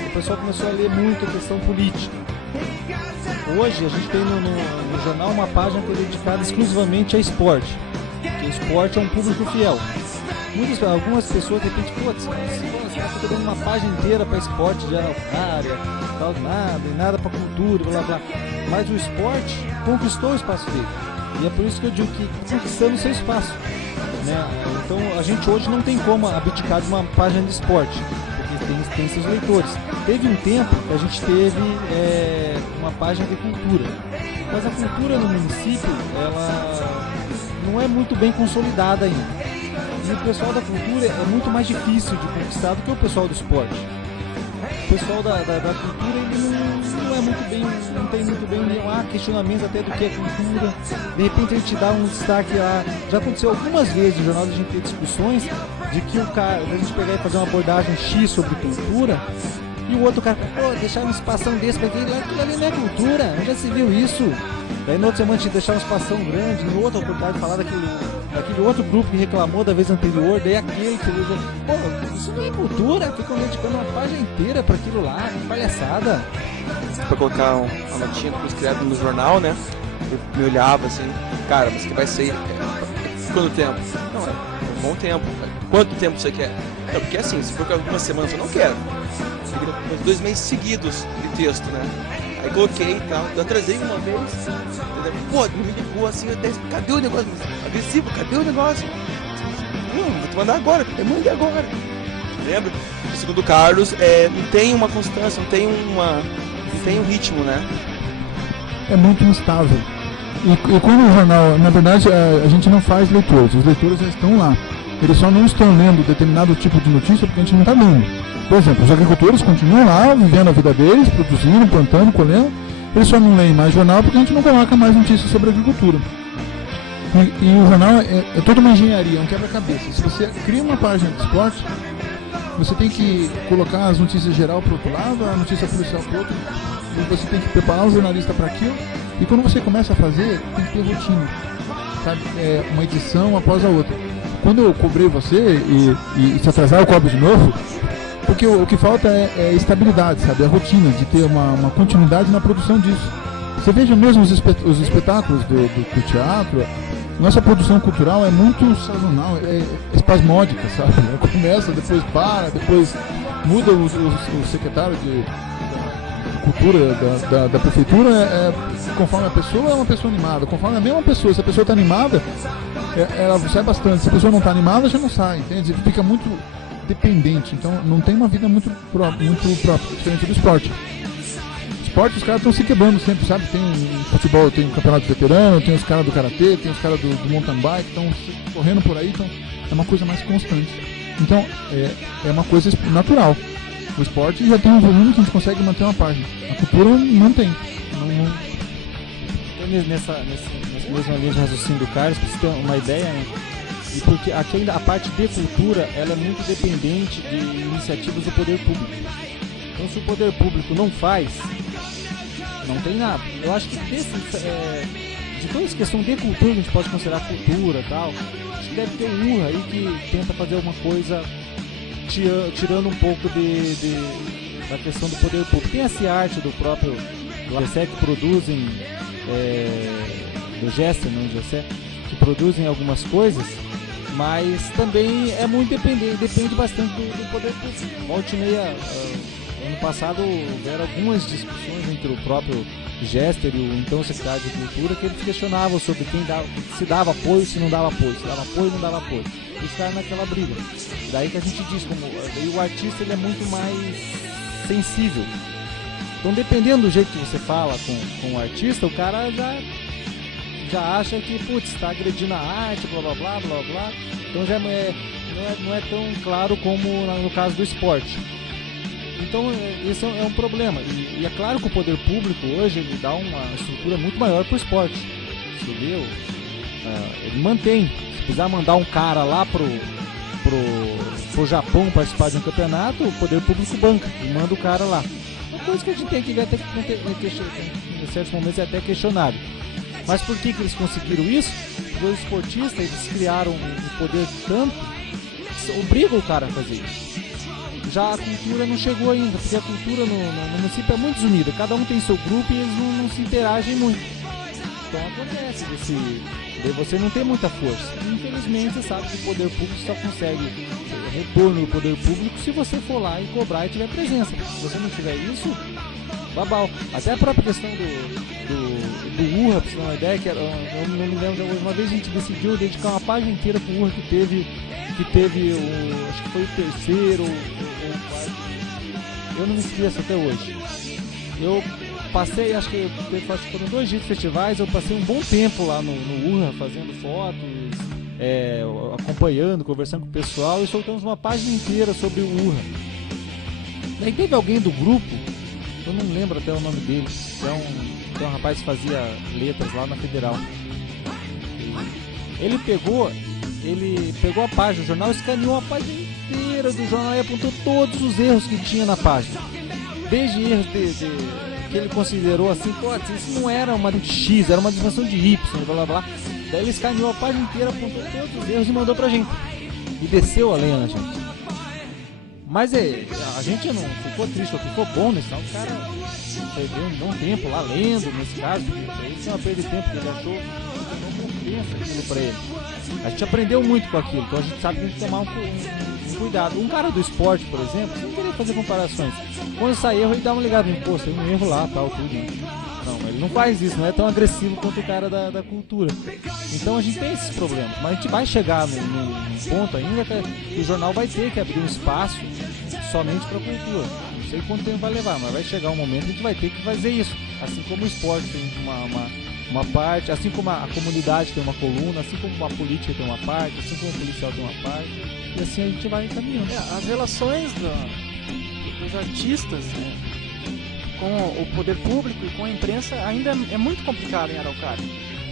o pessoal começou a ler muito a questão política. Hoje a gente tem no jornal uma página que é dedicada exclusivamente a esporte, porque esporte é um público fiel. Algumas pessoas de repente, putz, você tá dando uma página inteira para esporte de Araucária, tal, nada para cultura, blá blá. Mas o esporte conquistou o espaço dele. E é por isso que eu digo que conquistando o seu espaço, né? Então a gente hoje não tem como abdicar de uma página de esporte, porque tem seus leitores. Teve um tempo que a gente teve uma página de cultura, mas a cultura no município ela não é muito bem consolidada ainda. E o pessoal da cultura é muito mais difícil de conquistar do que o pessoal do esporte. O pessoal da cultura ele não é muito bem, não tem muito bem questionamentos até do que é cultura. De repente a gente dá um destaque lá. Já aconteceu algumas vezes no jornal a gente ter discussões de que a gente pegar e fazer uma abordagem X sobre cultura e o outro cara, deixar um espação desse pra aquilo ali não é cultura, já se viu isso. Daí no outro semana a gente deixar um espação grande, no outra oportunidade falar daquele outro grupo que reclamou da vez anterior, daí aquele que usa, isso não é cultura, ficam dedicando uma página inteira pra aquilo lá, que palhaçada. Pra colocar uma notinha pro escrevo no jornal, né? Eu me olhava assim, cara, mas que vai ser quanto tempo? Não, é um bom tempo. Quanto tempo você quer? É porque assim, se for com algumas semanas eu não quero. Uns 2 meses seguidos de texto, né? Aí coloquei e tal, eu atrasei uma vez, entendeu? Pô, me ligou assim, cadê o negócio? Agressivo, cadê o negócio? Não, vou te mandar agora, eu mandei agora. Lembra? Segundo o Carlos, não tem uma constância, não tem um ritmo, né? É muito instável. E quando o jornal, na verdade, a gente não faz leitores, os leitores já estão lá. Eles só não estão lendo determinado tipo de notícia porque a gente não está lendo. Por exemplo, os agricultores continuam lá, vivendo a vida deles, produzindo, plantando, colhendo. Eles só não leem mais jornal porque a gente não coloca mais notícias sobre agricultura. E o jornal é toda uma engenharia, é um quebra-cabeça. Se você cria uma página de esporte, você tem que colocar as notícias geral para o outro lado, a notícia policial para o outro, e você tem que preparar o jornalista para aquilo. E quando você começa a fazer, tem que ter rotina, sabe? Uma edição após a outra. Quando eu cobrei você e se atrasar eu cobro de novo, porque o que falta é estabilidade, sabe? A rotina, de ter uma continuidade na produção disso. Você veja mesmo os espetáculos do teatro, nossa produção cultural é muito sazonal, é espasmódica, sabe? Começa, depois para, depois muda o secretário de cultura da prefeitura, conforme a pessoa é uma pessoa animada, conforme a mesma pessoa, se a pessoa está animada, ela sai bastante, se a pessoa não está animada, já não sai, entende? Fica muito dependente, então não tem uma vida muito própria, diferente do esporte. Esporte, os caras estão se quebrando sempre, sabe? Tem futebol, tem campeonato de veterano, tem os caras do karatê, tem os caras do mountain bike, estão correndo por aí, então é uma coisa mais constante. Então é uma coisa natural. O esporte já tem um volume que a gente consegue manter uma página. A cultura não tem. Então, nessa mesma linha de raciocínio do Carlos, para você ter uma ideia, né? E porque aqui ainda a parte de cultura ela é muito dependente de iniciativas do poder público. Então se o poder público não faz, não tem nada. Eu acho que de toda essa questão de cultura, que a gente pode considerar cultura e tal, acho que deve ter um aí que tenta fazer alguma coisa tirando um pouco da questão do poder público. Tem essa arte do próprio GESE que produzem, do GESE, não do GESE, que produzem algumas coisas, mas também é muito depende bastante do poder público. Volte e meia, ano passado houveram algumas discussões entre o próprio Gester e o então secretário de Cultura, que eles questionavam sobre se dava apoio, se não dava apoio, se dava apoio ou não dava apoio. Eles ficaram naquela briga. Daí que a gente diz, o artista ele é muito mais sensível. Então dependendo do jeito que você fala com o artista, o cara já acha que, está agredindo a arte, blá blá blá blá blá. Então já não é tão claro como no caso do esporte. Então esse é um problema. E é claro que o poder público hoje ele dá uma estrutura muito maior para o esporte. Você viu? Ele mantém. Se precisar mandar um cara lá pro Japão participar de um campeonato, o poder público banca e manda o cara lá. Uma coisa que a gente tem que ver até em certos momentos é até questionável. Mas por que eles conseguiram isso? Porque os esportistas eles criaram um poder tanto que obrigam o cara a fazer isso. Já a cultura não chegou ainda, porque a cultura no município é muito desunida. Cada um tem seu grupo e eles não se interagem muito. Então acontece Daí você não tem muita força. Infelizmente, você sabe que o poder público só consegue retorno do poder público se você for lá e cobrar e tiver presença. Se você não tiver isso, babau. Até a própria questão do URRA, pra você ter uma ideia, que era, eu não me lembro, uma vez a gente decidiu dedicar uma página inteira pro URRA que teve acho que foi o terceiro ou o quarto. Eu não me esqueço até hoje. Eu passei, acho que foram 2 dias de festivais, eu passei um bom tempo lá no URRA fazendo fotos, acompanhando, conversando com o pessoal, e soltamos uma página inteira sobre o URRA. Daí teve alguém do grupo, eu não lembro até o nome dele, que é um rapaz que fazia letras lá na Federal. Ele pegou a página do jornal, escaneou a página inteira do jornal e apontou todos os erros que tinha na página. Desde erros que ele considerou assim, isso não era uma de X, era uma dimensão de Y, blá blá blá. Daí ele escaneou a página inteira, apontou todos os erros e mandou pra gente. E desceu a lenha na gente. Mas a gente não ficou triste, ficou bom nesse caso. O cara perdeu um bom tempo lá lendo, nesse caso, porque ele tinha uma perda de tempo, que ele achou que não compensa aquilo pra ele. A gente aprendeu muito com aquilo, então a gente sabe que tem que tomar um cuidado. Um cara do esporte, por exemplo, sem querer fazer comparações, quando sai erro, ele dá uma ligada em posto, tem um erro lá, tal, tudo. Né? Não, ele não faz isso, não é tão agressivo quanto o cara da cultura. Então a gente tem esses problemas, mas a gente vai chegar num ponto ainda que o jornal vai ter que abrir um espaço somente para a cultura. Não sei quanto tempo vai levar, mas vai chegar um momento que a gente vai ter que fazer isso. Assim como o esporte tem uma parte, assim como a comunidade tem uma coluna, assim como a política tem uma parte, assim como o policial tem uma parte, e assim a gente vai encaminhando. As relações dos artistas, né, com o poder público e com a imprensa ainda é muito complicado em Araucária,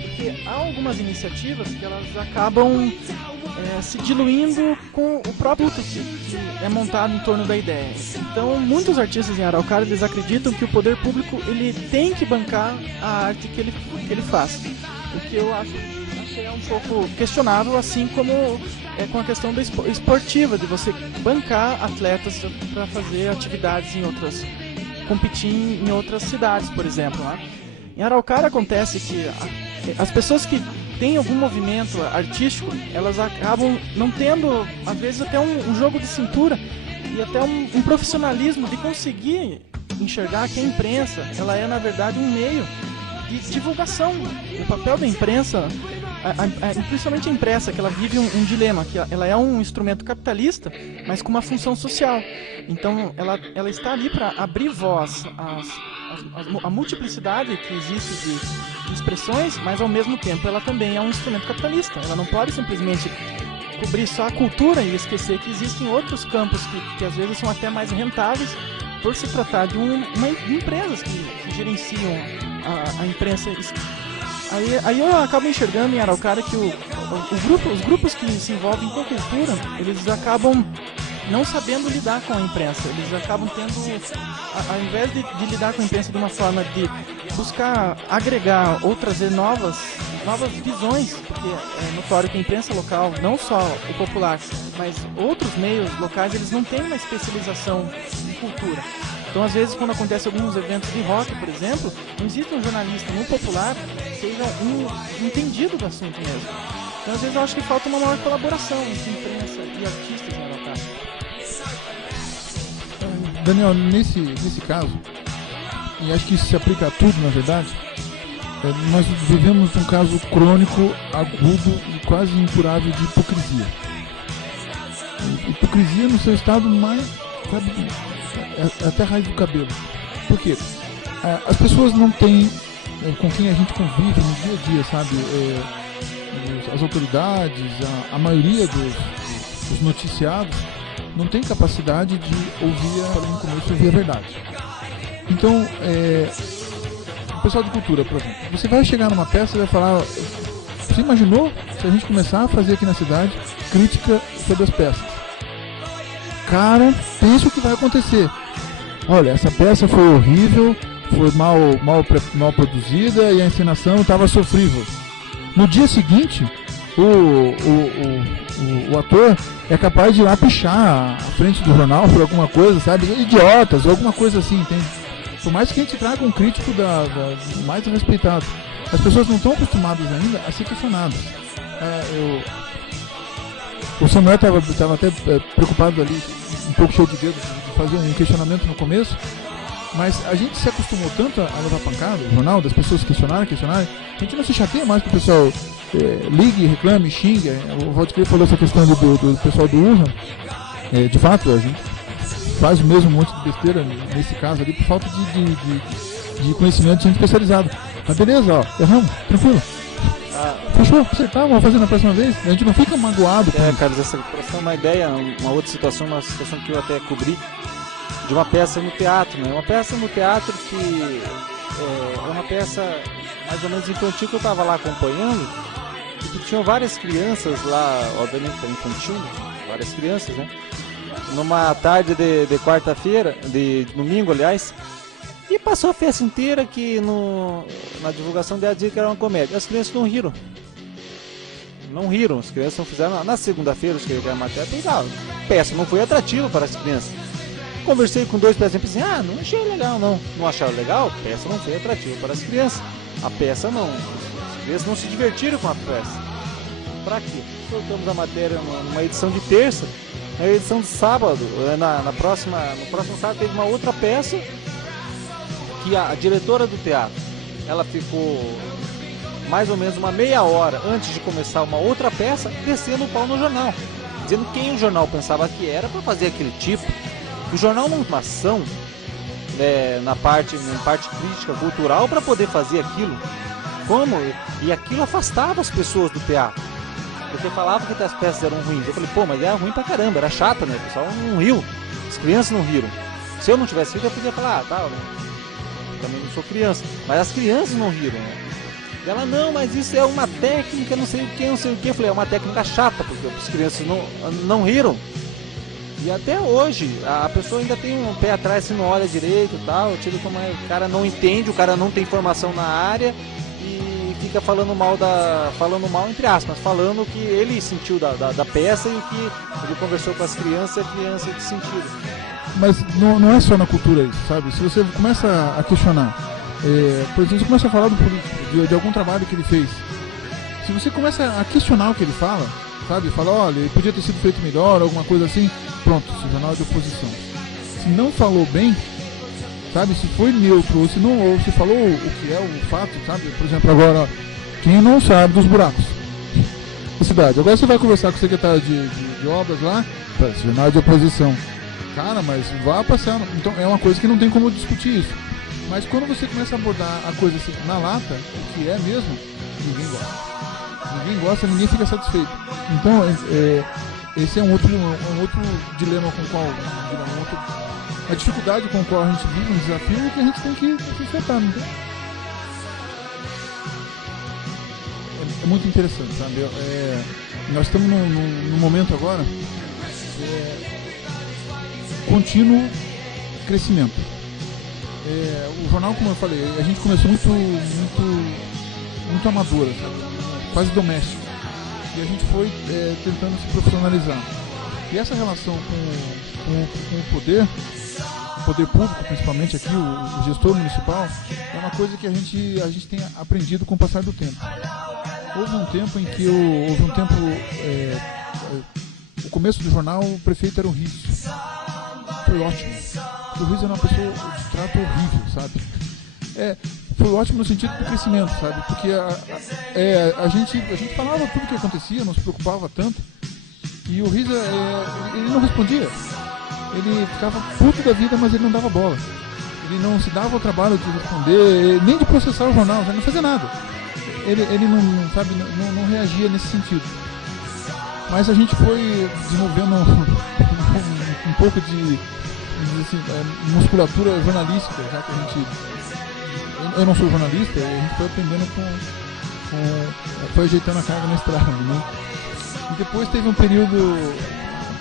porque há algumas iniciativas que elas acabam se diluindo com o próprio culto que é montado em torno da ideia. Então, muitos artistas em Araucária, eles acreditam que o poder público ele tem que bancar a arte que ele faz, o que eu acho que é um pouco questionável, assim como com a questão da esportiva, de você bancar atletas para fazer atividades em outras, competir em outras cidades, por exemplo. Né? Em Araucária acontece que as pessoas que têm algum movimento artístico, elas acabam não tendo, às vezes, até um jogo de cintura e até um profissionalismo de conseguir enxergar que a imprensa, ela é, na verdade, um meio de divulgação. O papel da imprensa, principalmente a imprensa, que ela vive um dilema, que ela é um instrumento capitalista, mas com uma função social. Então, ela está ali para abrir voz à multiplicidade que existe de expressões, mas ao mesmo tempo ela também é um instrumento capitalista. Ela não pode simplesmente cobrir só a cultura e esquecer que existem outros campos que às vezes são até mais rentáveis por se tratar de empresas que gerenciam a imprensa. Aí eu acabo enxergando em Araucária que os grupos que se envolvem com a cultura, eles acabam não sabendo lidar com a imprensa. Eles acabam tendo, ao invés de lidar com a imprensa de uma forma de buscar agregar ou trazer novas visões, porque é notório que a imprensa local, não só o popular, mas outros meios locais, eles não têm uma especialização em cultura. Então, às vezes, quando acontece alguns eventos de rock, por exemplo, não existe um jornalista no popular que seja um entendido do assunto mesmo. Então, às vezes, eu acho que falta uma maior colaboração entre imprensa e artistas em Araucária. Daniel, nesse caso, e acho que isso se aplica a tudo, na verdade, nós vivemos um caso crônico, agudo e quase incurável de hipocrisia. Hipocrisia no seu estado mais, sabe, até a raiz do cabelo. Por quê? As pessoas não têm, com quem a gente convive no dia a dia, sabe, as autoridades, a maioria dos noticiados, não tem capacidade de ouvir, falei no começo, ouvir a verdade. Então, o pessoal de cultura, por exemplo, você vai chegar numa peça e vai falar, você imaginou se a gente começar a fazer aqui na cidade crítica sobre as peças? Cara, pensa o que vai acontecer. Olha, essa peça foi horrível, foi mal produzida e a encenação estava sofrível. No dia seguinte, o ator é capaz de ir lá pichar à frente do jornal por alguma coisa, sabe? Idiotas, ou alguma coisa assim, entende? Por mais que a gente traga um crítico mais respeitado. as pessoas não estão acostumadas ainda a ser questionadas. O Samuel estava até preocupado ali, um pouco cheio de dedo, de fazer um questionamento no começo, mas a gente se acostumou tanto a levar pancada, o jornal, das pessoas questionarem, a gente não se chateia mais que o pessoal ligue, reclame, xingue. O Valdir falou essa questão do pessoal do Wuhan. De fato, a gente faz o mesmo monte de besteira nesse caso ali por falta de conhecimento de gente especializado. Mas beleza, ó, erramos, tranquilo. Fechou, acertar, vamos fazer na próxima vez. A gente não fica magoado com isso. Carlos, essa pra você ter uma ideia, uma outra situação, uma situação que eu até cobri, de uma peça no teatro, né? Uma peça no teatro que é uma peça mais ou menos infantil que eu estava lá acompanhando, e que tinham várias crianças lá, obviamente infantil, várias crianças, né? Numa tarde de quarta-feira, de domingo, aliás, e passou a festa inteira que na divulgação dela dizia que era uma comédia. As crianças não riram. Não riram, as crianças não fizeram. Na segunda-feira, eu escrevi a matéria, a peça não foi atrativa para as crianças. Conversei com 2 peças e pensei, não achei legal não. Não acharam legal? A peça não foi atrativa para as crianças. A peça não. As crianças não se divertiram com a peça. Para quê? Colocamos a matéria numa edição de terça, na edição de sábado, no próximo sábado teve uma outra peça que a diretora do teatro, ela ficou mais ou menos uma meia hora antes de começar uma outra peça, descendo o pau no jornal, dizendo quem o jornal pensava que era para fazer aquele tipo. O jornal não tem ação na parte crítica, cultural, para poder fazer aquilo. Como? E aquilo afastava as pessoas do teatro, porque falava que as peças eram ruins. Eu falei, mas era ruim pra caramba, era chata, né? O pessoal não riu, as crianças não riram. Se eu não tivesse rido, eu podia falar, tal, né? Também não sou criança, mas as crianças não riram, né? Ela, não, mas isso é uma técnica, não sei o que. Eu falei, é uma técnica chata, porque as crianças não riram. E até hoje, a pessoa ainda tem um pé atrás, se não olha direito e tal, como o cara não entende, o cara não tem formação na área e fica falando mal entre aspas, falando o que ele sentiu da peça e o que ele conversou com as crianças e a criança que sentiu. Mas não é só na cultura isso, sabe? Se você começa a questionar, por exemplo, você começa a falar do político, de algum trabalho que ele fez, se você começa a questionar o que ele fala, sabe? Fala, olha, ele podia ter sido feito melhor, alguma coisa assim, pronto, esse jornal é de oposição. Se não falou bem, sabe? Se foi neutro, ou se falou o que é o fato, sabe? Por exemplo, agora, quem não sabe dos buracos da cidade. Agora você vai conversar com o secretário de obras lá, esse jornal é de oposição. Cara, mas vá passar. Então é uma coisa que não tem como discutir isso. Mas quando você começa a abordar a coisa assim, na lata, o que é mesmo, ninguém gosta. Ninguém gosta, ninguém fica satisfeito. Então, esse é um outro dilema com o qual. A dificuldade com a qual a gente vive, um desafio que a gente tem que enfrentar, não tem? É muito interessante, sabe? Nós estamos num momento agora. Contínuo crescimento. O jornal, como eu falei, a gente começou muito amadora, sabe? Quase doméstico. E a gente foi tentando se profissionalizar. E essa relação com o poder público, principalmente aqui, o gestor municipal, é uma coisa que a gente tem aprendido com o passar do tempo. Houve um tempo em que o começo do jornal, o prefeito era o Rizzo. Foi ótimo. O Rizzo era uma pessoa de trato horrível, sabe? Foi ótimo no sentido do crescimento, sabe? Porque a gente falava tudo o que acontecia, não se preocupava tanto. E o Rizzo, ele não respondia. Ele ficava puto da vida, mas ele não dava bola. Ele não se dava o trabalho de responder, nem de processar o jornal, ele não fazia nada. Ele não, sabe, não reagia nesse sentido. Mas a gente foi desenvolvendo um pouco de musculatura jornalística, já que eu não sou jornalista, a gente foi aprendendo foi ajeitando a carga na estrada, né? E depois teve um período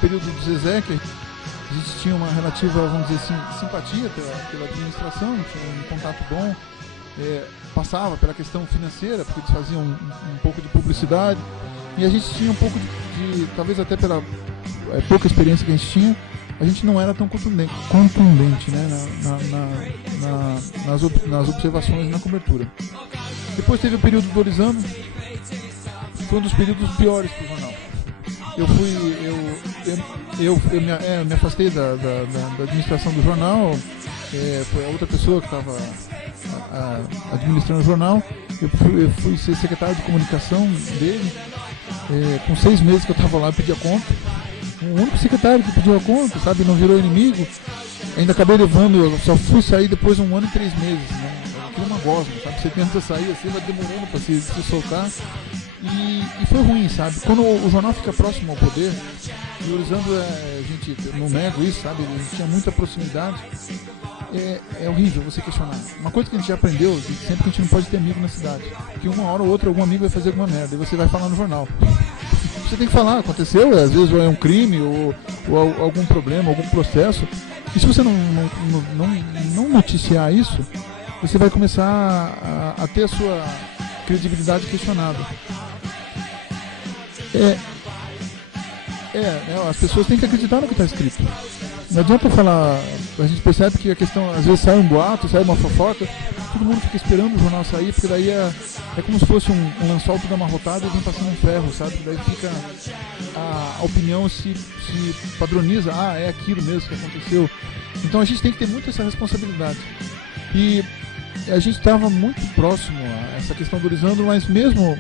do Zezé, que a gente tinha uma relativa, vamos dizer assim, simpatia pela administração, tinha um contato bom, passava pela questão financeira, porque eles faziam um pouco de publicidade, e a gente tinha um pouco de talvez até pela pouca experiência que a gente tinha, a gente não era tão contundente, né, nas observações, na cobertura. Depois teve o período do Orizando, foi um dos períodos piores para o jornal. Eu me afastei da administração do jornal, foi a outra pessoa que estava administrando o jornal. Eu fui ser secretário de comunicação dele, com 6 meses que eu estava lá, eu pedia conta. O único secretário que pediu a conta, sabe, não virou inimigo. Ainda acabei levando, eu só fui sair depois de 1 ano e 3 meses, né? Aquilo é uma gosma, sabe? Você tenta sair assim, vai demorando para se soltar. E foi ruim, sabe? Quando o jornal fica próximo ao poder, e o Orizando, a gente não nego isso, sabe? A gente tinha muita proximidade. É horrível você questionar. Uma coisa que a gente já aprendeu, sempre que a gente não pode ter amigo na cidade, que uma hora ou outra algum amigo vai fazer alguma merda e você vai falar no jornal. Você tem que falar, aconteceu, às vezes é um crime ou algum problema, algum processo. E se você não noticiar isso, você vai começar a ter a sua credibilidade questionada. As pessoas têm que acreditar no que está escrito. Não adianta falar, a gente percebe que a questão, às vezes sai um boato, sai uma fofoca, todo mundo fica esperando o jornal sair, porque daí é como se fosse um lençol tudo amarrotado e vem passando um ferro, sabe? Daí fica a opinião se padroniza, é aquilo mesmo que aconteceu. Então a gente tem que ter muito essa responsabilidade. E a gente estava muito próximo a essa questão do Orizando, mas mesmo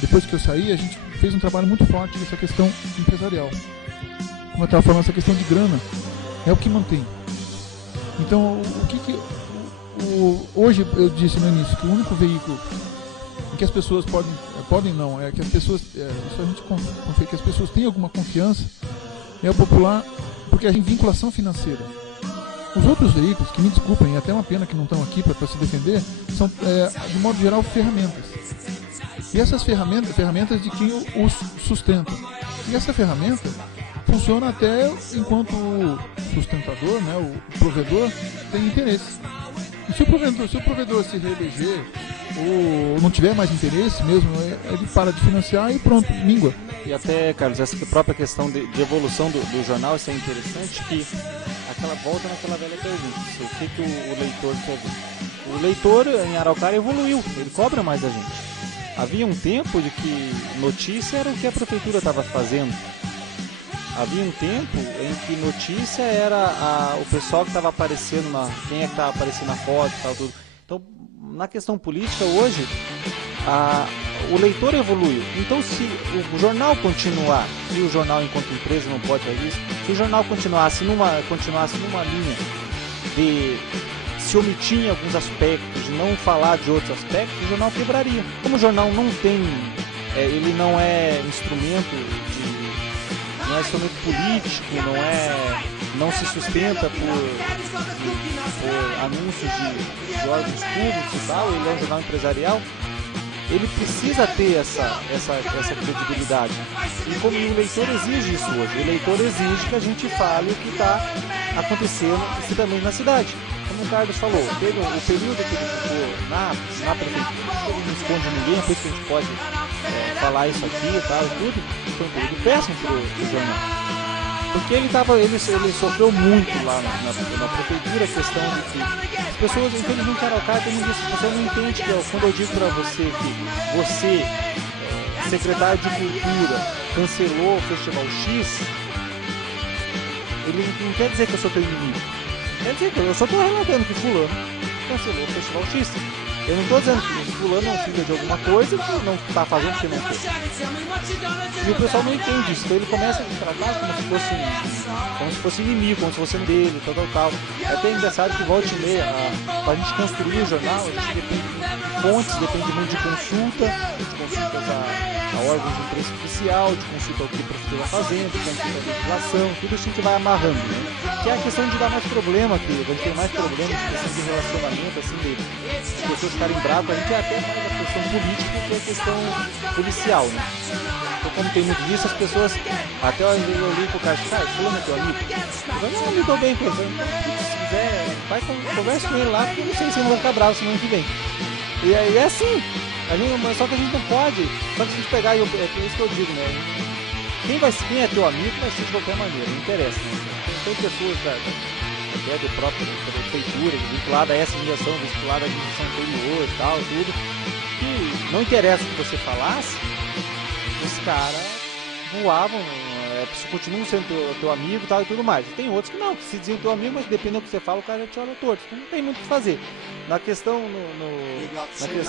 depois que eu saí, a gente fez um trabalho muito forte nessa questão empresarial. Como eu estava falando, essa questão de grana é o que mantém. Então, hoje eu disse no início que o único veículo em que as pessoas podem não, é que as pessoas, isso a gente confia, que as pessoas têm alguma confiança, é o popular, porque a vinculação financeira. Os outros veículos, que me desculpem, é até uma pena que não estão aqui para se defender, são, de modo geral, ferramentas. E essas ferramentas de quem os sustenta. E essa ferramenta funciona até enquanto o sustentador, né, o provedor, tem interesse. E se o provedor se reeleger ou não tiver mais interesse mesmo, ele para de financiar e pronto, míngua. E até, Carlos, essa própria questão de evolução do jornal, isso é interessante, que volta naquela velha pergunta, o que o leitor quer ver. O leitor em Araucária evoluiu, ele cobra mais da gente. Havia um tempo de que notícia era o que a prefeitura estava fazendo. Havia um tempo em que notícia era o pessoal que estava aparecendo, quem é que estava aparecendo na foto e tal, tudo. Então, na questão política hoje, o leitor evoluiu. Então, se o jornal continuar, e o jornal enquanto empresa não pode fazer isso, se o jornal continuasse numa linha de se omitir em alguns aspectos, de não falar de outros aspectos, o jornal quebraria. Como o jornal não tem, ele não é instrumento político, não se sustenta por anúncios de órgãos públicos e tal, ele é um jornal empresarial, ele precisa ter essa credibilidade. E como o leitor exige isso hoje, o leitor exige que a gente fale o que está acontecendo também na cidade. Como o Carlos falou, teve o período que ele ficou na prefeitura, ele não esconde ninguém, por isso que a gente pode falar isso aqui e tal, tudo, foi um período péssimo para o jornal. Porque ele sofreu muito lá na prefeitura, a questão de que as pessoas, infelizmente, Araucária tem muito isso, as pessoas não entendem que quando eu digo para você que você, secretário de Cultura, cancelou o Festival X, ele não quer dizer que eu sou teu inimigo. Quer dizer que eu só estou relatando que fulano cancelou o Festival X. Eu não estou dizendo que fulano não fica de alguma coisa que não está fazendo porque não quer. E o pessoal não entende isso, então ele começa a te tratar como se fosse inimigo, como se fosse dele, tal. É até engraçado que volta e meia, para a gente construir o jornal, a gente depende de fontes, depende muito de consultas a órgãos de imprensa oficial, de consulta ao que a prefeitura está fazendo, de consulta à legislação, tudo isso a gente vai amarrando, né? Que é a questão de dar mais problema aqui, a gente tem mais problemas de questão de relacionamento, assim, de pessoas ficarem bravas, a gente é até mais a questão política que a questão policial, né? Então, como tem muito disso, as pessoas, até eu li pro cara, fulano é teu amigo? Eu não me dou bem com ele, se quiser, vai conversa com ele lá, porque eu não sei se ele vai ficar bravo semana que vem. E aí é assim. Só que a gente não pode, só que se a gente pegar, é isso que eu digo, né? Quem é teu amigo vai ser de qualquer maneira, não interessa, né? Tem pessoas até da própria prefeitura, vinculada a essa administração, vinculada à administração anterior e tal, tudo, que não interessa o que você falasse, os caras voavam, continuam sendo teu amigo e tal e tudo mais. E tem outros que não, que se diziam teu amigo, mas dependendo do que você fala, o cara já te olha torto. Então não tem muito o que fazer. Na questão,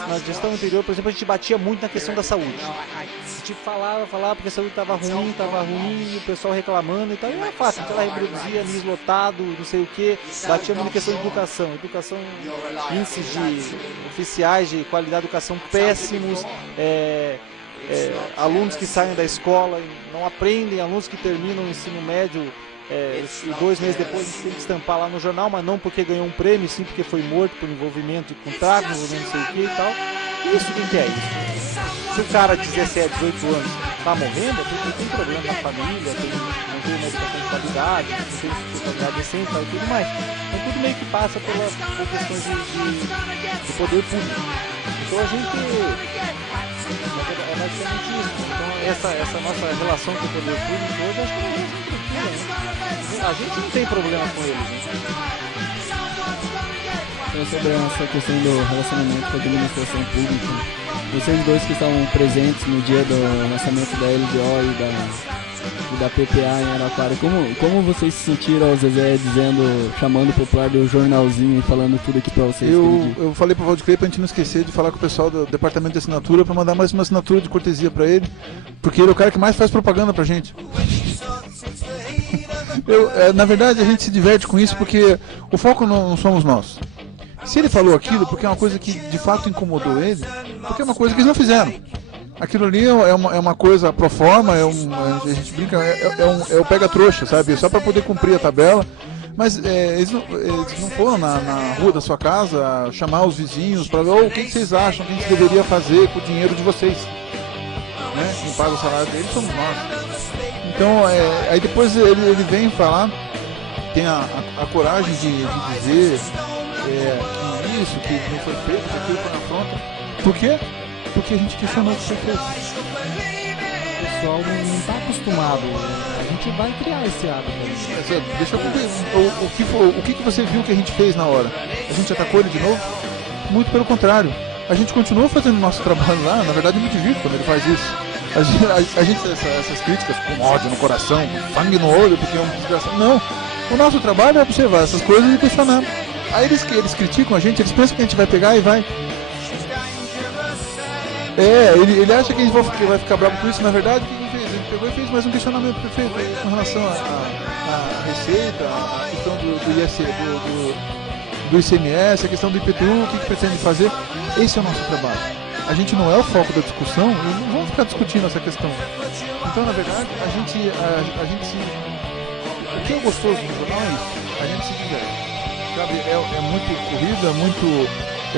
na gestão anterior, por exemplo, a gente batia muito na questão da saúde. A gente falava porque a saúde estava ruim, e o pessoal reclamando e tal. E era fácil, a gente lá reproduzia, anis lotado, não sei o que, batia muito na questão de educação. Índices de oficiais de qualidade de educação péssimos, alunos que saem da escola e não aprendem, alunos que terminam o ensino médio e 2 meses depois a gente tem que estampar lá no jornal, mas não porque ganhou um prêmio, sim porque foi morto por envolvimento de contrato, envolvimento não sei o que e tal. Isso que é isso? Se o cara de 17, 18 anos está morrendo, é porque tem problema na família, não tem uma educação de qualidade, não tem qualidade decente e tudo mais. Então tudo meio que passa por questões de poder público. Então a gente é basicamente isso. Então essa nossa relação com o poder público hoje, acho que é uma relação tranquila, né? A gente não tem problema com eles, né? Então, sobre essa questão do relacionamento com a administração pública, vocês dois que estavam presentes no dia do lançamento da LDO e da PPA em Araraquara, como vocês se sentiram ao Zezé chamando o popular do jornalzinho e falando tudo aqui pra vocês? Eu falei pro Valdir pra gente não esquecer de falar com o pessoal do departamento de assinatura pra mandar mais uma assinatura de cortesia pra ele, porque ele é o cara que mais faz propaganda pra gente. Na verdade, a gente se diverte com isso porque o foco não somos nós. Se ele falou aquilo porque é uma coisa que de fato incomodou ele, porque é uma coisa que eles não fizeram. Aquilo ali é uma coisa pro forma, a gente brinca, é o pega-trouxa, sabe? Só para poder cumprir a tabela. Mas eles não foram na rua da sua casa chamar os vizinhos para ver o que vocês acham que a gente deveria fazer com o dinheiro de vocês. Né? Quem paga o salário deles somos nós. Então, aí depois ele vem falar, tem a coragem de dizer que isso, que não foi feito, que aquilo foi na afronta. Por quê? Porque a gente questionou o que foi feito. O pessoal não está acostumado. A gente vai criar esse hábito. Deixa eu ver o que você viu que a gente fez na hora. A gente atacou ele de novo? Muito pelo contrário. A gente continuou fazendo o nosso trabalho lá. Na verdade, eu me divirto quando ele faz isso. A gente essas críticas com ódio no coração, sangue no olho, porque é um desgraçado. Não. O nosso trabalho é observar essas coisas e questionar. Aí eles criticam a gente, eles pensam que a gente vai pegar e vai. Ele acha que a gente vai ficar bravo com isso. Na verdade, o que ele fez? Ele pegou e fez mais um questionamento perfeito com relação à receita, a questão do ICMS, a questão do IPTU, o que pretende fazer. Esse é o nosso trabalho. A gente não é o foco da discussão e não vamos ficar discutindo essa questão. Então, na verdade, a gente o que é gostoso no jornal é isso. A gente se diverte. Sabe? É muito corrida, é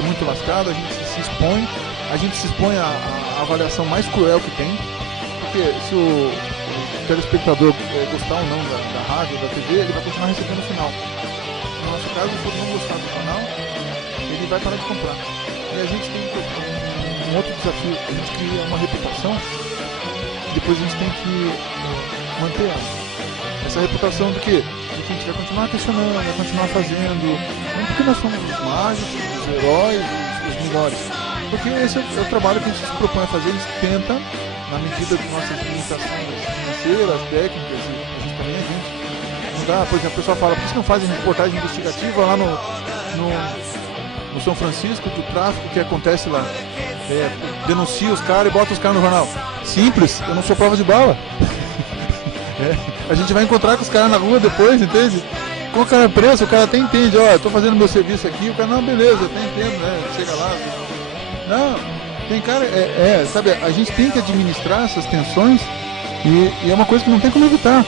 muito lascado, a gente se expõe à avaliação mais cruel que tem, porque se o telespectador gostar ou não da rádio, da TV, ele vai continuar recebendo no final. No nosso caso, se ele não gostar do canal, ele vai parar de comprar. E a gente tem um outro desafio, a gente cria uma reputação, depois a gente tem que manter essa reputação do quê? De que a gente vai continuar questionando, vai continuar fazendo, não porque nós somos os mágicos, os heróis, os melhores, porque esse é o trabalho que a gente se propõe a fazer. A gente tenta, na medida de nossas limitações financeiras, técnicas, e a gente também não dá. Por exemplo, o pessoal fala, por que não fazem reportagem investigativa lá no São Francisco, do tráfico que acontece lá? Denuncia os caras e bota os caras no jornal. Simples, eu não sou prova de bala. A gente vai encontrar com os caras na rua depois, entende? Com o cara preso, o cara até entende, eu tô fazendo meu serviço aqui, o cara, não, beleza, eu até entendo, né? Chega lá. Não, tem cara, sabe, a gente tem que administrar essas tensões e é uma coisa que não tem como evitar.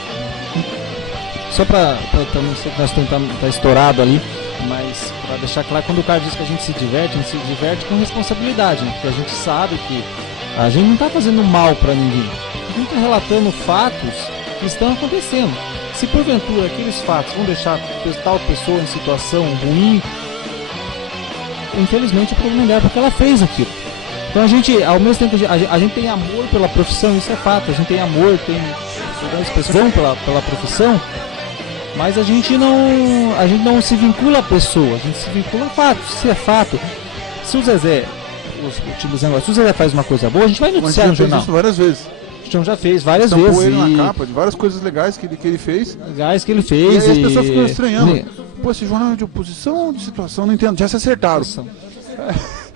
Só pra não ser que nós tentamos estar estourado ali, mas pra deixar claro, quando o cara diz que a gente se diverte com responsabilidade, né? Porque a gente sabe que a gente não tá fazendo mal pra ninguém. A gente tá relatando fatos que estão acontecendo. Se porventura aqueles fatos vão deixar tal pessoa em situação ruim, infelizmente o problema dela, porque ela fez aquilo. Então a gente, ao mesmo tempo, a gente tem amor pela profissão, isso é fato. A gente tem amor, tem expressão pela profissão, Mas a gente não se vincula a pessoa, a gente se vincula a fato. Se é fato, se o Zezé, se o Zezé faz uma coisa boa, a gente vai noticiar no jornal. Isso várias vezes. Então já fez várias vezes. Ele na capa de várias coisas legais que ele fez. Legais que ele fez. E aí as pessoas ficam estranhando. Pô, esse jornal é de oposição ou de situação? Não entendo. Já se acertaram.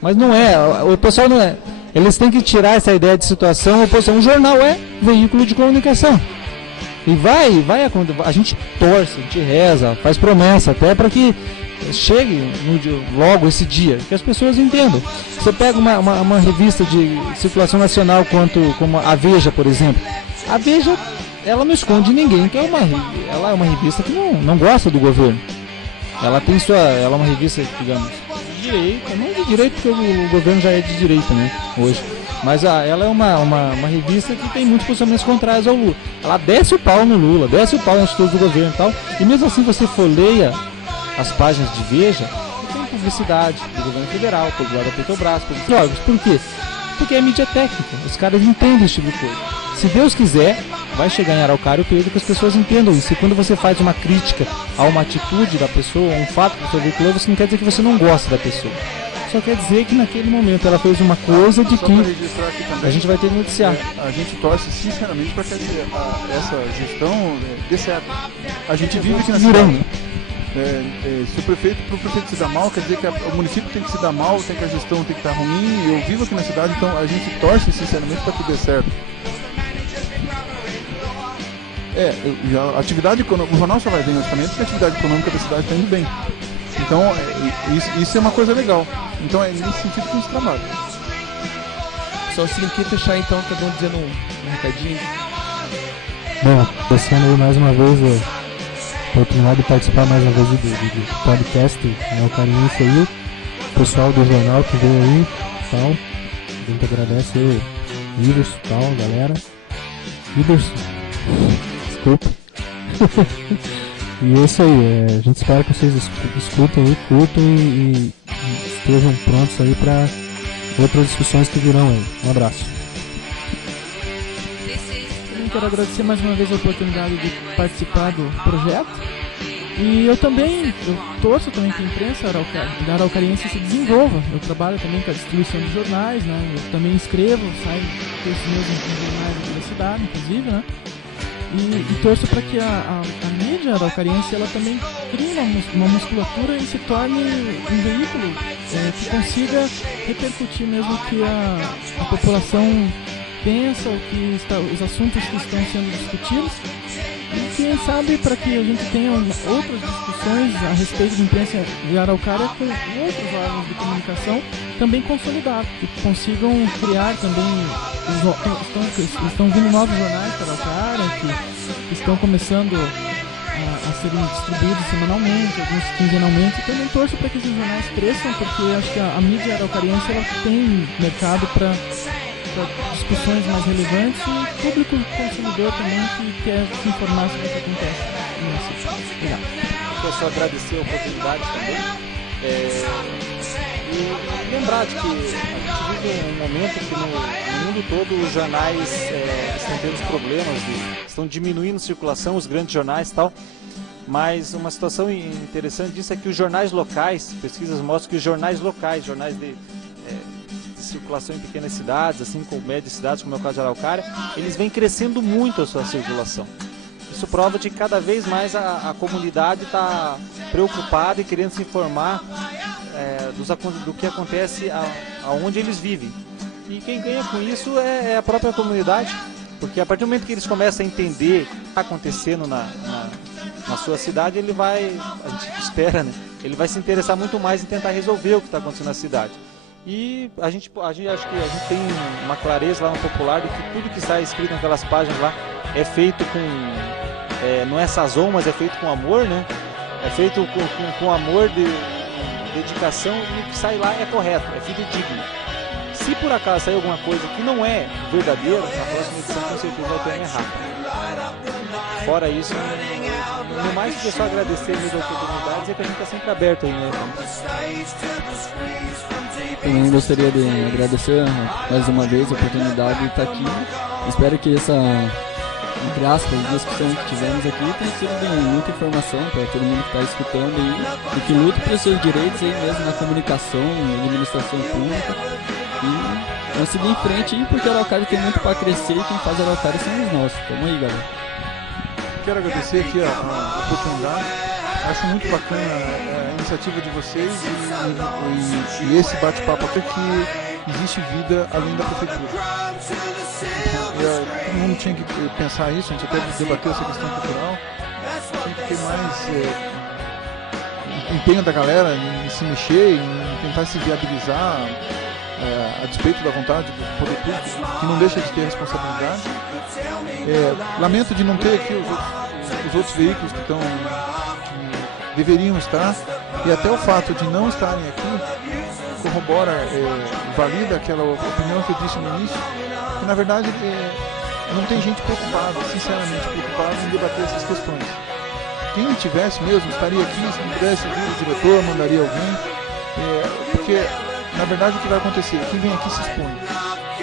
Mas não é. O pessoal não é. Eles têm que tirar essa ideia de situação. Oposição. O jornal é veículo de comunicação. E a gente torce, a gente reza, faz promessa até para que chegue logo esse dia, que as pessoas entendam. Você pega uma revista de circulação nacional como a Veja, por exemplo. A Veja, ela não esconde ninguém, que ela é uma revista que não gosta do governo. Ela é uma revista, digamos, de direita, não de direito porque o governo já é de direita, né, hoje. Mas ela é uma revista que tem muitos posicionamentos contrários ao Lula. Ela desce o pau no Lula, desce o pau nas atitudes do governo e tal. E mesmo assim você folheia as páginas de Veja, tem publicidade do governo federal, publicidade da Petrobras, publicidade. Por quê? Porque é mídia técnica, os caras entendem esse tipo de coisa. Se Deus quiser, vai chegar em Araucária o período que as pessoas entendam isso. E quando você faz uma crítica a uma atitude da pessoa, a um fato que você veiculou, você não quer dizer que você não gosta da pessoa. Só quer dizer que naquele momento ela fez uma coisa de que a gente vai ter que noticiar. A gente torce sinceramente para que essa gestão dê certo. A gente vive aqui na cidade. Se o prefeito se dá mal, quer dizer que o município tem que se dar mal, tem que a gestão tem que estar ruim. Eu vivo aqui na cidade, então a gente torce sinceramente para que dê certo. A atividade econômica, o jornal só vai bem justamente porque a atividade econômica da cidade está indo bem. Então, isso é uma coisa legal. Então, é nesse sentido que a gente trabalha. Só se quer fechar, então, cada um dizendo um recadinho. Bom, descendo aí mais uma vez a oportunidade de participar mais uma vez do podcast Araucariense aí. O pessoal do jornal que veio aí, tal. A gente agradece aí o Iverson e tal, galera. Iverson, desculpa. E é isso aí, a gente espera que vocês escutem aí, curtam e estejam prontos aí para outras discussões que virão aí. Um abraço. Eu quero agradecer mais uma vez a oportunidade de participar do projeto. E eu torço também que a imprensa da Araucariense se desenvolva. Eu trabalho também com a distribuição de jornais, né? Eu também escrevo, saio textos meus em jornais aqui da cidade, inclusive, né? E torço para que a mídia araucariense ela também crie uma musculatura e se torne um veículo que consiga repercutir mesmo o que a população pensa, os assuntos que estão sendo discutidos. E quem sabe para que a gente tenha outras discussões a respeito de imprensa de Araucária com outros órgãos de comunicação também consolidados, que consigam criar também, estão vindo novos jornais para Araucária, que estão começando a serem distribuídos semanalmente, alguns quinzenalmente. Também torço para que esses jornais cresçam, porque acho que a mídia araucariense ela tem mercado para discussões mais relevantes e público consumidor também que quer se informar sobre o que acontece no município. Obrigado. Eu só agradecer a oportunidade também e lembrar de que a gente vive um momento que no mundo todo os jornais estão tendo problemas, estão diminuindo a circulação, os grandes jornais e tal. Mas uma situação interessante disso é que os jornais locais, pesquisas mostram que os jornais locais, jornais de circulação em pequenas cidades, assim como médias cidades, como é o caso de Araucária, eles vêm crescendo muito a sua circulação. Isso prova de que cada vez mais a comunidade está preocupada e querendo se informar do que acontece aonde eles vivem. E quem ganha com isso é a própria comunidade, porque a partir do momento que eles começam a entender o que está acontecendo na sua cidade, ele vai, a gente espera, né? Ele vai se interessar muito mais em tentar resolver o que está acontecendo na cidade. E a gente acho que a gente tem uma clareza lá no Popular de que tudo que está escrito naquelas páginas lá é feito com, não é sazon, mas é feito com amor, né? É feito com amor, dedicação, e o que sai lá é correto, é fidedigno. Se por acaso sair alguma coisa que não é verdadeira, na próxima edição com certeza vai ter uma errata. Fora isso, no mais que é só agradecer mesmo as oportunidades, é que a gente está sempre aberto aí, né? Também gostaria de agradecer mais uma vez a oportunidade de estar aqui. Espero que entre aspas, discussão que tivemos aqui tem sido de muita informação para todo mundo que está escutando aí, e que luta pelos seus direitos aí mesmo na comunicação, na administração pública. E vamos seguir em frente aí, porque a Araucária tem muito para crescer e quem faz a Araucária são os nossos. Tamo aí, galera. Quero agradecer aqui a oportunidade. Acho muito bacana a iniciativa de vocês e esse bate-papo aqui, que existe vida além da prefeitura. Todo mundo tinha que pensar isso, a gente até debateu essa questão cultural. Tinha que ter mais empenho da galera em se mexer, em tentar se viabilizar a despeito da vontade do poder público, que não deixa de ter responsabilidade. Lamento de não ter aqui os outros veículos que deveriam estar, e até o fato de não estarem aqui corrobora, valida aquela opinião que eu disse no início, que na verdade não tem gente preocupada, sinceramente preocupada em debater essas questões. Quem tivesse mesmo estaria aqui, se não pudesse vir o diretor, mandaria alguém, porque na verdade o que vai acontecer? Quem vem aqui se expõe.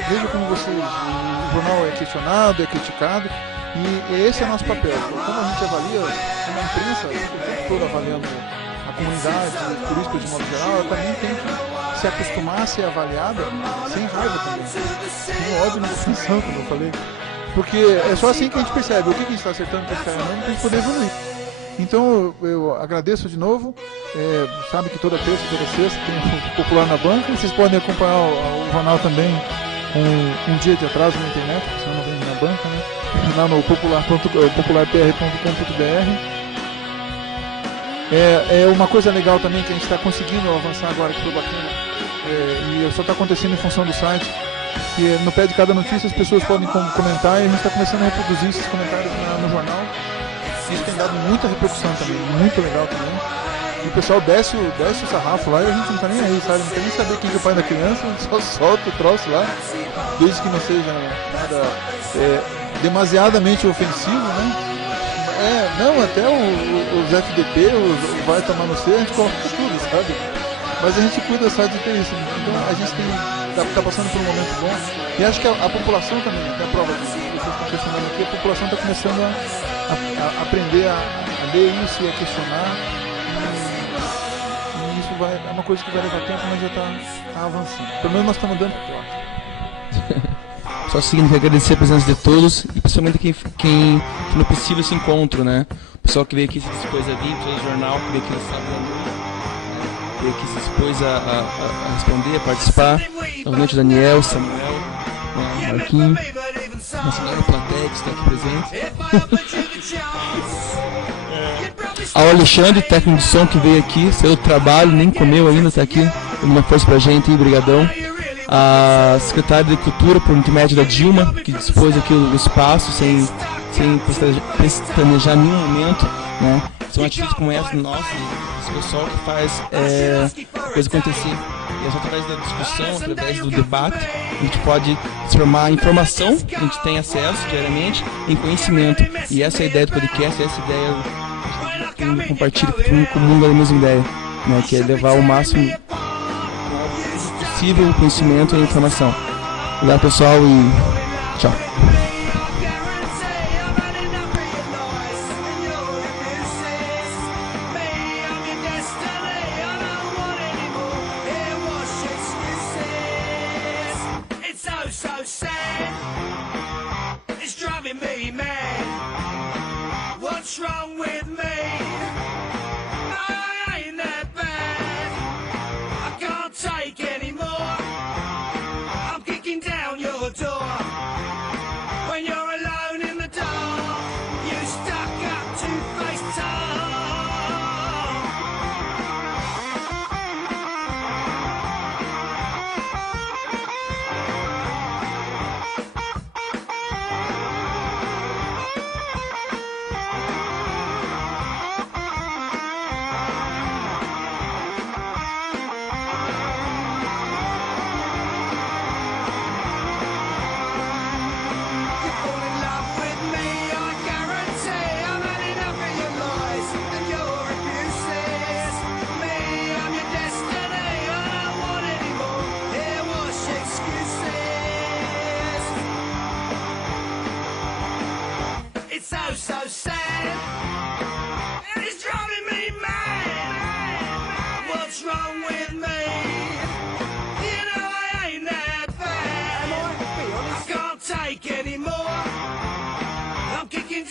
Veja como vocês, o jornal é questionado, é criticado, e esse é o nosso papel. Como a gente avalia, como a imprensa, o tempo todo avaliando a comunidade, os turistas de modo geral, ela também tem que se acostumar a ser avaliada sem raiva também. Sem ódio no coração, como eu falei. Porque é só assim que a gente percebe o que a gente está acertando para ficar errando, para a gente poder evoluir. Então eu agradeço de novo. Sabe que toda terça, toda sexta tem o Popular na Banca. Vocês podem acompanhar o jornal também com um dia de atraso na internet, porque senão não vende na banca, né? Lá no popularpr.com.br. É uma coisa legal também que a gente está conseguindo avançar agora, que foi bacana, e só está acontecendo em função do site, que no pé de cada notícia as pessoas podem comentar, e a gente está começando a reproduzir esses comentários no jornal. Isso tem dado muita repercussão também, muito legal também. E o pessoal desce o sarrafo lá e a gente não tá nem aí, sabe? Não quer nem saber quem é o pai da criança, a gente só solta o troço lá, desde que não seja nada demasiadamente ofensivo, né? Não, até os FDP, vai tomar no C, a gente coloca tudo, sabe? Mas a gente cuida só de ter isso. Então a gente tá passando por um momento bom. E acho que a população também, é a prova disso, que vocês estão questionando aqui, a população está começando a aprender a ler isso e a questionar. E isso é uma coisa que vai levar tempo, mas já está avançando. Pelo menos nós estamos dando sorte. Só seguindo que agradecer a presença de todos, e principalmente quem não possível esse encontro, né? O pessoal que veio aqui se dispôs a vir, todo o jornal que veio aqui no sábado à noite, veio aqui se dispôs a responder, a participar. Novamente o Daniel, Samuel, Marquinhos, a senhora plateia que está aqui presente. Ao Alexandre, técnico de som, que veio aqui, saiu do trabalho, nem comeu ainda, está aqui, dando uma força pra gente, brigadão. A secretária de Cultura, por intermédio da Dilma, que dispôs aqui o espaço sem planejar nenhum momento, né? São atitudes como essa nossa, esse pessoal que faz a coisa acontecer. E é só através da discussão, através do debate, a gente pode transformar a informação que a gente tem acesso diariamente em conhecimento. E essa é a ideia do podcast, essa é a ideia que a gente compartilha com o mundo a mesma ideia, né? Que é levar o máximo possível o conhecimento e a informação. Obrigado, pessoal, e tchau.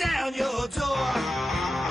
down your door.